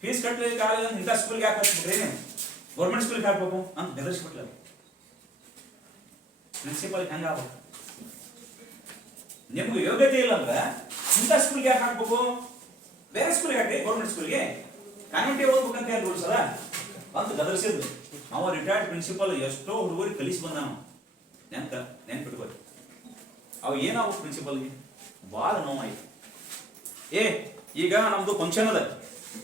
ಫೀಸ್ ಕಟ್ಟಲಿಕ್ಕೆ ಆಗಲ್ಲ, ಇಂಥ ಸ್ಕೂಲ್ಗೆ ಯಾಕೆ ಹಾಕ್ಬಿಟ್ರಿ, ಗೌರ್ಮೆಂಟ್ ಸ್ಕೂಲ್ಗೆ ಹಾಕ್ಬೇಕು ಅಂತ ಬೆದರಿಸ್ಬಿಟ್ಲ. ಪ್ರಿನ್ಸಿಪಲ್ ಹೆಂಗಾಗ್ಬೇಕು? ನಿಮ್ಗೆ ಯೋಗ್ಯತೆ ಇಲ್ಲ ಅಂದ್ರೆ ಇಂಥ ಸ್ಕೂಲ್ಗೆ ಯಾಕೆ ಹಾಕ್ಬೇಕು? ಬೇರೆ ಸ್ಕೂಲ್ಗೆ ಹಾಕಿ, ಗೌರ್ಮೆಂಟ್ ಸ್ಕೂಲ್ಗೆ. ಕಾನ್ವೆಂಟಿಗೆ ಓದ್ಬೇಕಂತ ಹೇಳಿ ರೂಲ್ಸ್ ಅದ ಅಂತ ಗದರಿಸಿದ್ರು. ಅವ ರಿಟೈರ್ಡ್ ಪ್ರಿನ್ಸಿಪಲ್ ಎಷ್ಟೋ ಹುಡುಗರಿಗೆ ಕಲಿಸಿ ಬಂದ. ನೆನ್ಪಿಟ್ಕೋರಿ. ಅವ ಏನಾಗ ಪ್ರಿನ್ಸಿಪಲ್ಗೆ ಭಾಳ ನೋವಾಯ್ತು. ಈಗ ನಮ್ದು ಫಂಕ್ಷನ್ ಅದ,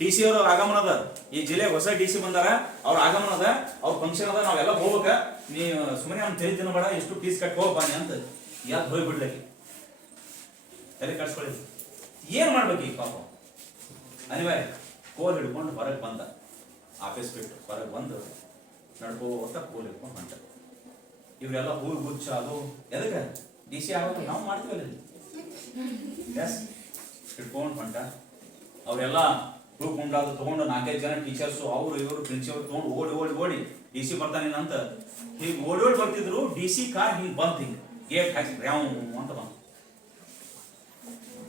DC ಅವ್ರ ಆಗಮನ ಅದ. ಈ ಜಿಲ್ಲೆ ಹೊಸ DC ಬಂದಾರ, ಅವ್ರ ಆಗಮನ ಅದ, ಅವ್ರ ಫಂಕ್ಷನ್ ಅದ, ನಾವೆಲ್ಲ ಹೋಗ್ಬೇಕ. ನೀ ಸುಮ್ಮನೆ ಅವ್ನು ತಲೆ ತಿನ್ನಬೇಡ, ಎಷ್ಟು ಫೀಸ್ ಕಟ್ಟಿ ಹೋಗ್ಬಾನಿ ಅಂತ ಯಾಕೆ ಹೋಗ್ಬಿಡ್ಲಕ್ಕೆ ತಲೆ ಕಟ್ಸ್ಕೊಳ್ಳಿ. ಏನ್ ಮಾಡ್ಬೇಕು ಈಗ ಪಾಪ? ಅನಿವಾರ್ಯ ಕೋಲ್ ಹಿಡ್ಕೊಂಡು ಹೊರಗೆ ಬಂದ. ಆಫೀಸ್ ಬಿಟ್ಟು ಹೊರಗೆ ಬಂದು ನಡ್ಕೋತ ಕೋಲ್ ಹಿಡ್ಕೊಂಡು ಹೊಂಟ. ಇವರೆಲ್ಲ ಹೂವು ಗುಚ್ಚ ಅದು ಎದಕ್ಕೆ DC ಆಗೋದು ನಾವು ಮಾಡ್ತೀವಲ್ಲ, ಎಸ್ ಇಟ್ಕೊಂಡು ಹೊಂಟ. ಅವರೆಲ್ಲ ಹೂ ಕುಂಡಾದು ತಗೊಂಡು 4-5 ಜನ ಟೀಚರ್ಸು, ಅವರು ಇವರು ಪ್ರಿನ್ಸಿಪಲ್ ತಗೊಂಡು ಓಡಿ DC ಬರ್ತಾನೆ ಅಂತ ಹೀಗೆ ಓಡಿ ಬರ್ತಿದ್ರು. DC ಕಾರ್ ಹಿಂಗೆ ಬಂತು, ಹಿಂಗೆ ಗೇಟ್ ಹಾಕಿದ್ರು, ಯಾವ ಅಂತ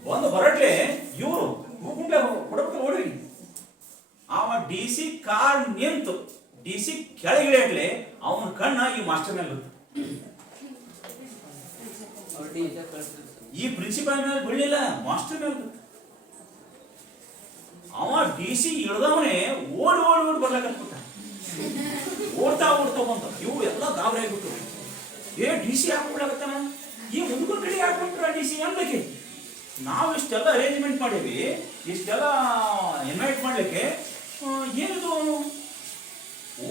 ಬಂದು ಹೊರಟ್ಲೆ ಇವರು ಹೂ ಕುಂಡ್ಲೆ ಹೊಡಬೇಕು ಓಡಿ. ಅವ DC ಕಾರ್ ನಿಂತು DC ಕೆಳಗಿಳಿಯಟ್ಲೆ ಅವನ ಕಣ್ಣ ಈ ಮಾಸ್ಟರ್ ಮೇಲೆ. ಪ್ರಿನ್ಸಿಪಾಲ್ ಮೇಲೆ ಬೀಳಿಲ್ಲ, ಮಾಸ್ಟರ್ ಮೇಲೆ ಬಿತ್ತು. ಅವ DC ಇಳ್ದವನೇ ಓಡಿ ಓಡಿ ಓಡಿ ಬರ್ಲಾಕತ್ಬಿಟ್ಟ. ಓಡ್ತಾ ಓಡ್ತಾ ಬಂತ. ಇವು ಎಲ್ಲ ಗಾಬರಿ ಆಗ್ಬಿಟ್ಟು, DC ಯಾಕೆ ಓಡ್ಲಾಕತ್ತಾನ, ಈ ಹುಡುಗರ ಕಡೆ ಯಾಕೆ ಬಂದ್ರ DC ಅನ್ಬೇಕೆ. ನಾವು ಇಷ್ಟೆಲ್ಲ ಅರೇಂಜ್ಮೆಂಟ್ ಮಾಡೀವಿ, ಇಷ್ಟೆಲ್ಲ ಇನ್ವೈಟ್ ಮಾಡ್ಲಿಕ್ಕೆ, ಏನಿದು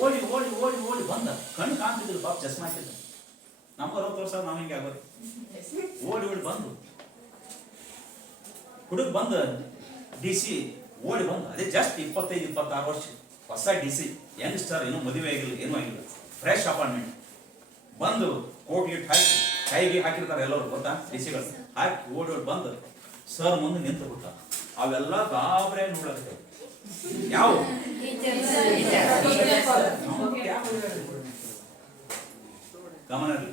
ಓಡಿ ಓಡಿ ಓಡಿ ಓಡಿ ಬಂದ. ಕಣ್ಣು ಕಾಣ್ತಿದ್ರು, ಪಾಪ ಚಸ್ಮಾ ಹಾಕಿದ್ದ. ನಮ್ಗೆ 60 ವರ್ಷ, ನಾವು ಹಿಂಗೆ ಆಗೋದು. ಓಡಿ ಓಡಿ ಬಂದು ಹುಡುಗ ಬಂದ, DC ಓಡಿ ಬಂದು. ಅದೇ ಜಸ್ಟ್ 25-26 ವರ್ಷ, ಹೊಸ DC ಯಂಗ್ಸ್ಟರ್, ಏನೋ ಮದುವೆ ಆಗಿಲ್ಲ, ಏನೂ ಆಗಿಲ್ಲ, ಫ್ರೆಶ್ ಅಪಾಯಿಂಟ್ಮೆಂಟ್. ಬಂದು ಕೋಟ್ ಗಿಟ್ ಹಾಕಿ, ಕೈಗೆ ಹಾಕಿರ್ತಾರೆ ಎಲ್ಲರೂ, ಗೊತ್ತಾ, DCಗಳು ಹಾಕಿ ಓಡಿ ಓಡಿ ಬಂದು ಸರ್ ಮುಂದೆ ನಿಂತು ಬಿಟ್ಟ. ಅವೆಲ್ಲ ಗಾಬರಿ ನೋಡಕ್ಕೆ ಯಾವ ಗಮನ ಇರಲಿ.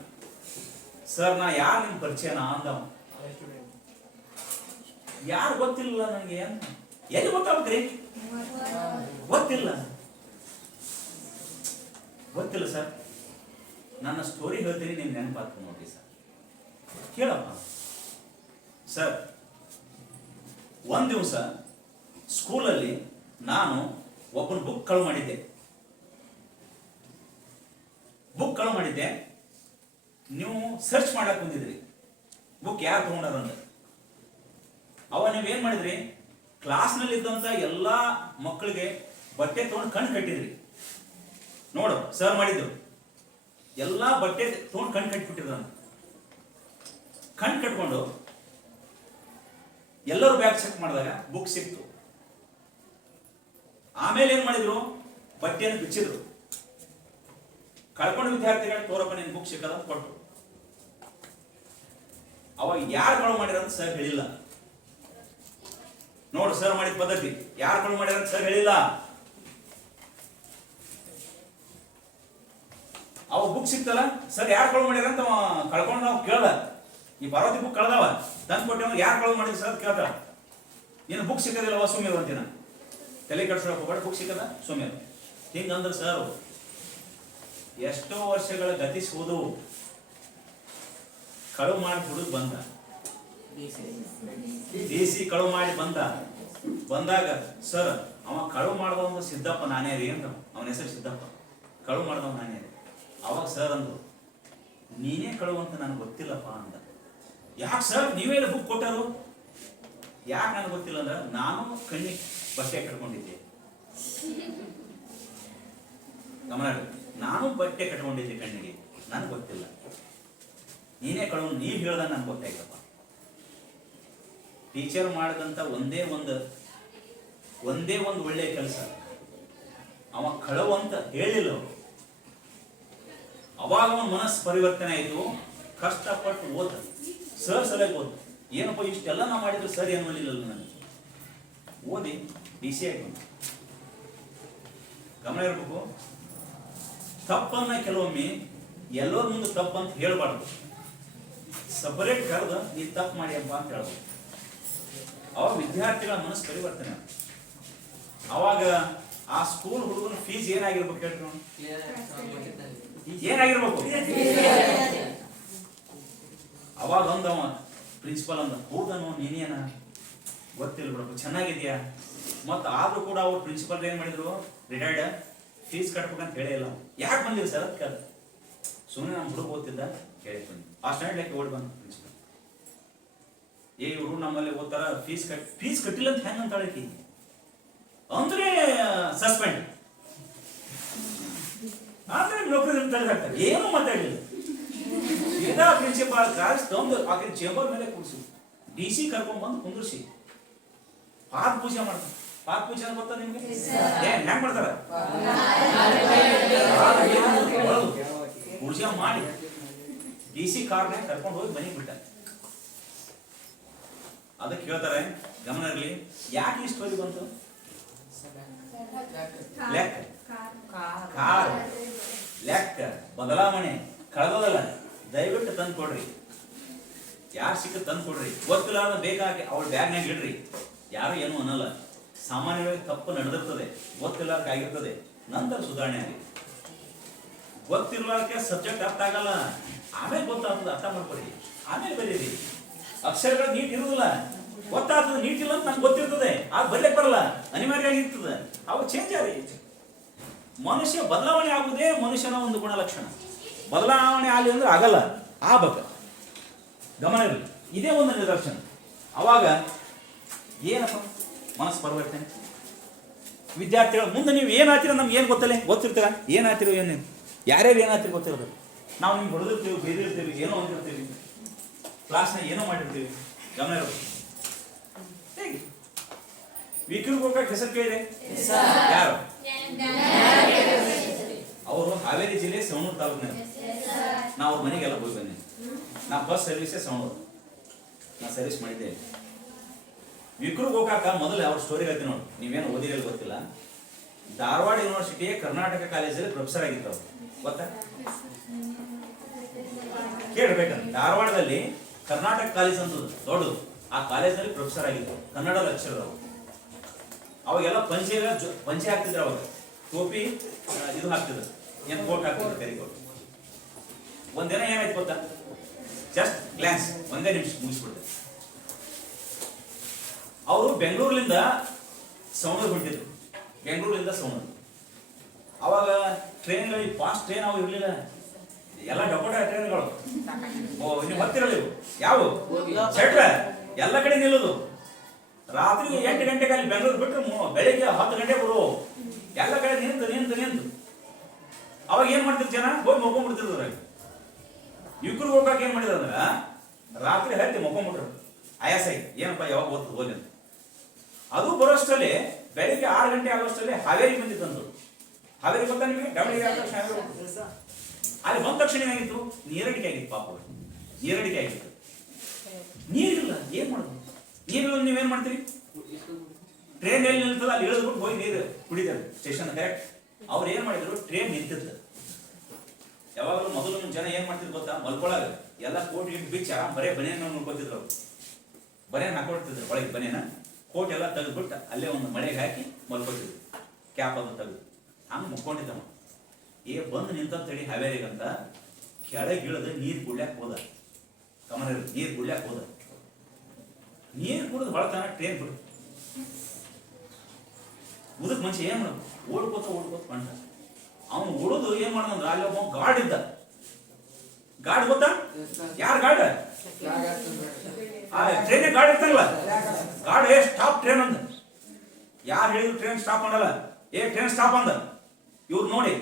ಸರ್ ನಾ ಯಾರು ನಿಮ್ ಪರಿಚಯನ ಅಂದವ. ಯಾರು ಗೊತ್ತಿಲ್ಲ ನನಗೆ ಅಂತ. ಎಲ್ಲಿ ಗೊತ್ತಾಗ್ಬೇಕ್ರಿ, ಗೊತ್ತಿಲ್ಲ ಗೊತ್ತಿಲ್ಲ ಸರ್. ನನ್ನ ಸ್ಟೋರಿ ಹೇಳ್ತೀನಿ, ನಿಮ್ಗೆ ನೆನಪಾಗ್ತದೆ ನೋಡಿ ಸರ್, ಕೇಳಪ್ಪ. ಸರ್, ಒಂದ್ ದಿವಸ ಸ್ಕೂಲಲ್ಲಿ ನಾನು ಒಬ್ಬನ ಬುಕ್ ಕಳು ಮಾಡಿದ್ದೆ. ನೀವು ಸರ್ಚ್ ಮಾಡಕ್ ಬಂದಿದ್ರಿ, ಬುಕ್ ಯಾರು ತಗೊಂಡಾರಂತ. ಅವ ನೀವೇನ್ ಮಾಡಿದ್ರಿ, ಕ್ಲಾಸ್ನಲ್ಲಿ ಇದ್ದಂತ ಎಲ್ಲಾ ಮಕ್ಕಳಿಗೆ ಬಟ್ಟೆ ತಗೊಂಡು ಕಣ್ಣು ಕಟ್ಟಿದ್ರಿ. ನೋಡು, ಸರ್ ಮಾಡಿದ್ದು ಎಲ್ಲಾ ಬಟ್ಟೆ ತಗೊಂಡು ಕಣ್ಣು ಕಟ್ಟಿಬಿಟ್ಟಿದ್ರ. ಕಣ್ಣು ಕಟ್ಕೊಂಡು ಎಲ್ಲರೂ ಬ್ಯಾಗ್ ಚೆಕ್ ಮಾಡಿದಾಗ ಬುಕ್ ಸಿಕ್ತು. ಆಮೇಲೆ ಏನ್ ಮಾಡಿದ್ರು, ಬಟ್ಟೆಯನ್ನು ಬಿಚ್ಚಿದ್ರು. ಕಳ್ಕೊಂಡ ವಿದ್ಯಾರ್ಥಿಗಳಿಗೆ ತೋರಪ್ಪ ನಿನ್ ಬುಕ್ ಸಿಕ್ಕದ ಅಂತ ಕೊಟ್ಟರು. ಅವಾಗ ಯಾರು ಕಳು ಮಾಡಿರ ಅಂತ ಸರ್ ಹೇಳಿಲ್ಲ. ನೋಡು ಸರ್ ಮಾಡಿದ ಪದ್ಧತಿ, ಯಾರು ಕಳು ಮಾಡ್ಯಾರ ಅಂತ ಸರ್ ಹೇಳಿಲ್ಲ. ಅವ ಬುಕ್ ಸಿಕ್ತಲ್ಲ, ಸರ್ ಯಾರು ಕಳು ಮಾಡ್ಯಾರ ಅಂತ ಕಳ್ಕೊಂಡು ನಾವು ಕೇಳ್ದ. ಈ ಪಾರ್ವತಿ ಬುಕ್ ಕಳ್ದವ, ತಂದು ಕೊಟ್ಟೆ, ಯಾರು ಕಳು ಮಾಡಿದ್ರು ಸರ್ ಅಂತ ಕೇಳ್ತಾರ. ನೀನು ಬುಕ್ ಸಿಕ್ಕದಿಲ್ಲವ, ಸುಮ್ಮಿರು ಅಂತೀನ. ತಲೆ ಕೆಡ್ಸೋಕೆ ಹೋಗ್ಬೇಡ, ಬುಕ್ ಸಿಕ್ಕದ ಸುಮ್ಮಿರು. ಹಿಂಗಂದ್ರೆ ಸರ್ ಎಷ್ಟೋ ವರ್ಷಗಳ ಗತಿಸುವುದು. ಕಳು ಮಾಡಿ ಹುಡುಗ ಬಂದ, DC ಕಳು ಮಾಡಿ ಬಂದಾಗ ಸರ್ ಅವ ಕಳು ಮಾಡಿದವ ಸಿದ್ದಪ್ಪ ನಾನೇ ರೀ ಅಂದ. ಅವನ ಹೆಸರು ಸಿದ್ದಪ್ಪ, ಕಳು ಮಾಡಿದವ ನಾನೇ ರೀ. ಅವಾಗ ಸರ್ ಅಂದ್ರು, ನೀನೇ ಕಳು ಅಂತ ನನಗೆ ಗೊತ್ತಿಲ್ಲಪ್ಪ ಅಂದ. ಯಾಕೆ ಸರ್, ನೀವೇ ಬುಕ್ ಕೊಟ್ಟರು? ಯಾಕೆ ನನಗೆ ಗೊತ್ತಿಲ್ಲ ಅಂದ್ರೆ, ನಾನು ಕಣ್ಣಿಗೆ ಬಟ್ಟೆ ಕಟ್ಕೊಂಡಿದ್ದೆ. ಗಮನ, ನಾನು ಬಟ್ಟೆ ಕಟ್ಕೊಂಡಿದ್ದೆ ಕಣ್ಣಿಗೆ, ನನಗೆ ಗೊತ್ತಿಲ್ಲ. ನೀನೇ ಕಳು, ನೀವ್ ಹೇಳ್ದ ನನ್ಗೆ ಗೊತ್ತಾಯ್ತಪ್ಪ. ಟೀಚರ್ ಮಾಡಿದಂತ ಒಂದೇ ಒಂದು ಒಳ್ಳೆ ಕೆಲಸ, ಅವ ಕಳವು ಅಂತ ಹೇಳಿಲ್ಲ. ಅವಾಗ ಅವನ ಮನಸ್ಸು ಪರಿವರ್ತನೆ ಆಯ್ತು. ಕಷ್ಟಪಟ್ಟು ಓದ, ಸರ್ ಸರಿಯಾಗಿ ಓದ. ಏನಪ್ಪ ಇಷ್ಟೆಲ್ಲ ನಾ ಮಾಡಿದ್ರು ಸರ್ ಏನು ಮಾಡಲಿಲ್ಲ ನನಗೆ. ಓದಿ DC ಆಗಿ ಬಂತು. ಗಮನ ಇರಬೇಕು, ತಪ್ಪನ್ನ ಕೆಲವೊಮ್ಮೆ ಎಲ್ಲರ ಮುಂದೆ ತಪ್ಪಂತ ಹೇಳ್ಬಾರ್ದು. ಸಪರೇಟ್ ಕರೆದು ನೀ ತಪ್ಪು ಮಾಡಿ ಅಪ್ಪ ಅಂತ ಹೇಳ್ಬೋದು. ಅವಾಗ ವಿದ್ಯಾರ್ಥಿಗಳ ಮನಸ್ಸು ಪರಿವರ್ತನೆ. ಅವಾಗ ಆ ಸ್ಕೂಲ್ ಹುಡುಗನ ಫೀಸ್ ಏನಾಗಿರ್ಬೇಕು ಹೇಳ್ರಿ, ಏನಾಗಿರ್ಬೇಕು? ಅವಾಗ ಅಂದವ ಪ್ರಿನ್ಸಿಪಲ್ ಅಂದ, ಹೌದನು ನೀನೇನ ಗೊತ್ತಿಲ್ಲ ಬಿಡಪ್ಪ, ಚೆನ್ನಾಗಿದ್ಯಾ. ಮತ್ತ ಆದ್ರೂ ಕೂಡ ಅವ್ರು ಪ್ರಿನ್ಸಿಪಲ್ ಏನ್ ಮಾಡಿದ್ರು, ರಿಟೈರ್ಡ್, ಫೀಸ್ ಕಟ್ಬೇಕಂತ ಹೇಳೇ ಇಲ್ಲ. ಯಾಕೆ ಬಂದಿರಿ ಸರ್ ಅಂತ ಕೇಳ. ಸುಮ್ಮನೆ ನಮ್ಮ ಹುಡುಗ ಓದ್ತಿದ್ದ, ಕೇಳಿ ಬಂದು ಆ ಸ್ಟ್ಯಾಂಡ್ ಓಡಿ ಬಂದ ಪ್ರಿನ್ಸಿಪಲ್. ಇವರು ನಮ್ಮಲ್ಲಿ ಓದ್ತಾರ, ಫೀಸ್ ಕಟ್ಟಿಲ್ಲ ಅಂತ ಹೆಂಗ ಅಂತ ಹೇಳಕಿ ಅಂದ್ರೆ ಸಸ್ಪೆಂಡ್ ಆದ್ರೆ ನೌಕರಿ ತೆಗೆದಾಕ್ತಾರೆ. ಏನು ಮಾತಾಡಲಿಲ್ಲ. ಸೀದಾ ಪ್ರಿನ್ಸಿಪಾಲ್ ಕಾಸ್ ತಂದು ಆಕಿನ ಚೇಂಬರ್ ಮೇಲೆ ಕೂರಿಸಿ DC ಕರ್ಕೊಂಡ್ ಬಂದು ಕುಂದ್ರಿಸಿ ಪಾದ ಪೂಜೆ ಮಾಡ್ತಾರೆ. ಪಾದ ಪೂಜೆ ಗೊತ್ತಾ ನಿಮ್ಗೆ? ಹೆಂಗ್ ಮಾಡ್ತಾರ? ಪೂಜೆ ಮಾಡಿ DC ಕಾರ್ನಾಗ ಕರ್ಕೊಂಡು ಹೋಗಿ ಮನೆಗೆ ಬಿಟ್ಟ. ಅದಕ್ಕೆ ಹೇಳ್ತಾರೆ, ಗಮನ ಇರಲಿ, ಯಾಕೆ ಈ ಸ್ಟೋರಿ ಬಂತು? ಲೆಕ್ಕ ಕಾರ್ ಲೆಕ್ಕ ಬದಲಾವಣೆ ಕಳೆದೋದಲ್ಲ. ದಯವಿಟ್ಟು ತಂದು ಕೊಡ್ರಿ, ಯಾರು ಸಿಕ್ಕ ತಂದು ಕೊಡ್ರಿ. ಗೊತ್ತಿಲ್ಲ ಬೇಕಾಗಿ ಅವಳ ಬ್ಯಾಗ್ನಾಗ ಇಡ್ರಿ, ಯಾರು ಏನು ಅನ್ನಲ್ಲ. ಸಾಮಾನ್ಯವಾಗಿ ತಪ್ಪು ನಡೆದಿರ್ತದೆ, ಗೊತ್ತಿಲ್ಲಾರ್ಕಾಗಿರ್ತದೆ, ನಂತರ ಸುಧಾರಣೆ ಆಗಿ. ಗೊತ್ತಿರ್ಲಾರ್ಕೆ ಸಬ್ಜೆಕ್ಟ್ ಅರ್ಥ ಆಗಲ್ಲ, ಆಮೇಲೆ ಗೊತ್ತಾಗ್ತದೆ, ಅರ್ಥ ಮಾಡ್ಕೊಡಿ, ಆಮೇಲೆ ಬರೀರಿ. ಅಕ್ಷರಗಳು ನೀಟ್ ಇರುವುದಿಲ್ಲ, ಗೊತ್ತಾಗ್ತದೆ ನೀಟ್ ಇಲ್ಲ ಅಂತ ನಂಗೆ ಗೊತ್ತಿರ್ತದೆ, ಆಗ ಬರ್ಲಿಕ್ಕೆ ಬರಲ್ಲ, ಅನಿವಾರ್ಯ ಆಗಿರ್ತದೆ. ಅವು ಚೇಂಜ್ ಆಗಿ ಮನುಷ್ಯ ಬದಲಾವಣೆ ಆಗುವುದೇ ಮನುಷ್ಯನ ಒಂದು ಗುಣಲಕ್ಷಣ. ಬದಲಾವಣೆ ಆಗಲಿ ಅಂದ್ರೆ ಆಗಲ್ಲ, ಆಗ್ಬೇಕು. ಗಮನ ಇರಲಿ, ಇದೇ ಒಂದು ನಿದರ್ಶನ. ಅವಾಗ ಏನಪ್ಪ ಮನಸ್ಸು ಪರಿವರ್ತನೆ. ವಿದ್ಯಾರ್ಥಿಗಳು ಮುಂದೆ ನೀವು ಏನಾಗ್ತೀರ ನಮ್ಗೆ ಏನು ಗೊತ್ತಿರ್ತೀರ, ಏನಾಗ್ತಿರೋ ಏನು ಯಾರ್ಯಾರು ಏನಾಗ್ತಿರೋ ಗೊತ್ತಿರ್ಬೇಕು. ನಾವು ನಿಮ್ಗೆ ಹೊಡೆದಿರ್ತೀವಿ, ಬೇದಿರ್ತೀವಿ, ಏನೋ ಅಂದಿರ್ತೀವಿ, ಕ್ಲಾಸ್ನಾಗ ಏನೋ ಮಾಡಿರ್ತೀವಿ. ಗಮನ ಇರಬೇಕು. ಹೇಗೆ ವಿಕ್ರಮ್ ಗೋಕಾಕ್ ಹೆಸರು ಕೇಳಿದೆ ಯಾರು? ಅವರು ಹಾವೇರಿ ಜಿಲ್ಲೆ ಸವಣೂರು ತಾಲೂಕಿನ. ನಾ ಅವ್ರ ಮನೆಗೆಲ್ಲ ಹೋಗಿ ಬಂದೆ. ನಾ ಬಸ್ ಸರ್ವಿಸೇ ಸವಣೂರು, ನಾ ಸರ್ವಿಸ್ ಮಾಡಿದ್ದೆ. ವಿಕ್ರಮ್ ಗೋಕಾಕ ಮೊದಲು ಅವ್ರ ಸ್ಟೋರಿ ಹೇಳ್ತೀನಿ ನೋಡಿ, ನೀವೇನು ಓದಿರಲ್ಲ ಗೊತ್ತಿಲ್ಲ. ಧಾರವಾಡ ಯೂನಿವರ್ಸಿಟಿಯ ಕರ್ನಾಟಕ ಕಾಲೇಜಲ್ಲಿ ಪ್ರೊಫೆಸರ್ ಆಗಿದ್ರು. ಗೊತ್ತಾ? ಕೇಳಬೇಕಂತ ಧಾರವಾಡದಲ್ಲಿ ಕರ್ನಾಟಕ ಕಾಲೇಜ್ ಅಂತ ದೊಡ್ಡದು, ಆ ಕಾಲೇಜಲ್ಲಿ ಪ್ರೊಫೆಸರ್ ಆಗಿದ್ರು, ಕನ್ನಡ ಲೆಕ್ಚರರ್. ಅವಾಗೆಲ್ಲ ಪಂಚೆ ಹಾಕ್ತಿದ್ರು, ಅವಾಗ ಟೋಪಿ ಇದು ಹಾಕ್ತಿದ್ರು, ಏನು ಕೋಟ್ ಹಾಕ್ತಿದ್ರು, ಕರಿಕೋಟ್. ಒಂದಿನ ಏನಾಯ್ತು ಗೊತ್ತಾ? ಜಸ್ಟ್ ಗ್ಲಾನ್ಸ್, ಒಂದೇ ನಿಮಿಷ ಮುಗಿಸ್ಬಿಡ್ತಾರೆ. ಅವರು ಬೆಂಗಳೂರಿನಿಂದ ಸವಣೂರು ಹೊಂಟಿದ್ರು, ಬೆಂಗಳೂರಿನಿಂದ ಸವಣೂರು. ಅವಾಗ ಟ್ರೈನ್ಗಳಿಗೆ ಫಾಸ್ಟ್ ಟ್ರೈನ್ ಅವು ಇರಲಿಲ್ಲ, ಎಲ್ಲ ಡಕೋಟ ಟ್ರೈನ್ಗಳು. ನೀವು ಬರ್ತಿರಲ್ಲ ಇವು ಯಾವ ಸೆಟ್ರ ಎಲ್ಲ ಕಡೆ ನಿಲ್ಲೋದು. ರಾತ್ರಿ 8 ಗಂಟೆಗೆ ಅಲ್ಲಿ ಬೆಂಗಳೂರು ಬಿಟ್ಟರೆ ಬೆಳಿಗ್ಗೆ 10 ಗಂಟೆ ಬರುವು. ಎಲ್ಲ ಕಡೆ ನಿಂತು ನಿಂತು ನಿಂತು ಅವಾಗ ಏನ್ ಮಾಡ್ತಿದ್ರು ಜನ? ಹೋಗಿ ಮಕ್ಕೊಂಡ್ಬಿಡ್ತಿದ್ರು. ಯುವಕರು ಹೋಗಕ್ಕೆ ಏನ್ ಮಾಡಿದ್ರು ಅಂದ್ರೆ ರಾತ್ರಿ ಹತ್ತಿ ಮಕ್ಕೊಂಡ್ಬಿಟ್ರು. ಆಯಾಸ ಏನಪ್ಪ ಯಾವಾಗ ಓದ್ತದೆ ಹೋಗಿ ಅಂತ. ಅದು ಬರೋಷ್ಟರಲ್ಲಿ ಬೆಳಿಗ್ಗೆ 6 ಗಂಟೆ ಆಗೋಷ್ಟರಲ್ಲಿ ಹಾವೇರಿ ಬಂದಿತ್ತಂದ್ರು. ಹಾವೇರಿ ಗೊತ್ತಾ ನಿಮಗೆ? ದಾವಣಗೆರೆ ಆದ ತಕ್ಷಣ ಅಲ್ಲಿ ಬಂದ ತಕ್ಷಣ ಏನಾಗಿತ್ತು? ನೀರಡಿಕೆ ಆಗಿತ್ತು. ಪಾಪ ನೀರಡಿಕೆ ಆಗಿತ್ತು. ನೀರಿಲ್ಲ, ಏನ್ ಮಾಡೋದು? ನೀರಿಲ್ಲ ನೀವೇನ್ ಮಾಡ್ತೀರಿ? ಟ್ರೈನ್ ಎಲ್ಲಿ ನಿಲ್ತದ ಅಲ್ಲಿ ಇಳಿದ್ಬಿಟ್ಟು ಹೋಗಿ ನೀರು ಕುಡಿತಾರೆ ಸ್ಟೇಷನ್. ಕರೆಕ್ಟ್. ಅವ್ರು ಏನ್ ಮಾಡಿದ್ರು? ಟ್ರೈನ್ ನಿಂತಿತ್ತು. ಯಾವಾಗಲೂ ಮೊದಲು ಜನ ಏನ್ ಮಾಡ್ತಿದ್ರು ಗೊತ್ತಾ? ಮಲ್ಕೊಳಾಗ ಎಲ್ಲ ಕೋಟ್ ಇಟ್ಟು ಬಿಚ್ಚ ಬರೇ ಬನೇನ ನೋಡ್ಕೊತಿದ್ರು. ಅವ್ರು ಬನೇನ್ ಹಾಕೊಡ್ತಿದ್ರು, ಒಳಗೆ ಬನೇನ ಕೋಟ್ ಎಲ್ಲ ತೆಗೆದ್ಬಿಟ್ಟು ಅಲ್ಲೇ ಒಂದು ಮಳೆಗೆ ಹಾಕಿ ಮಲ್ಕೊತಿದ್ರು, ಕ್ಯಾಪ್ ಅದು ತೆಗೆದು. ಹಂಗೆ ಮುಕ್ಕೊಂಡಿದ್ದವ. ಬಂದು ನಿಂತ ತಡಿ ಹಾವೇರಿಗಂತ ಕೆಳಗಿಳಿದು ನೀರು ಕುಡ್ಯಾಕ ಹೋದ. ಕಮನ ನೀರು ಕುಡ್ಯಾಕ ಹೋದ. ನೀರು ಕುಡಿದು ಹೊಳತಾನ ಟ್ರೈನ್ ಬಿಡು. ಉದಕ್ ಮನುಷ್ಯ ಏನ್ ಮಾಡೋದು? ಓಡ್ಕೋತ ಕಂಡ. ಅವನು ಉಳಿದು ಏನ್ ಮಾಡೋದಂದ್ರ ಅಲ್ಲಿ ಒಬ್ಬ ಗಾರ್ಡ್ ಇದ್ದ. ಗಾರ್ಡ್ ಗೊತ್ತಾ? ಯಾರು ಗಾರ್ಡ್? ಟ್ರೈನ್ ಗಾರ್ಡ್ ಇರ್ತಲ್ಲ, ಗಾರ್ಡ್ ಸ್ಟಾಪ್ ಟ್ರೈನ್ ಅಂದ. ಯಾರು ಹೇಳಿದ್ರು ಟ್ರೈನ್ ಸ್ಟಾಪ್ ಮಾಡಲ್ಲ. ಟ್ರೈನ್ ಸ್ಟಾಪ್ ಅಂದ. ಇವ್ರು ನೋಡಿ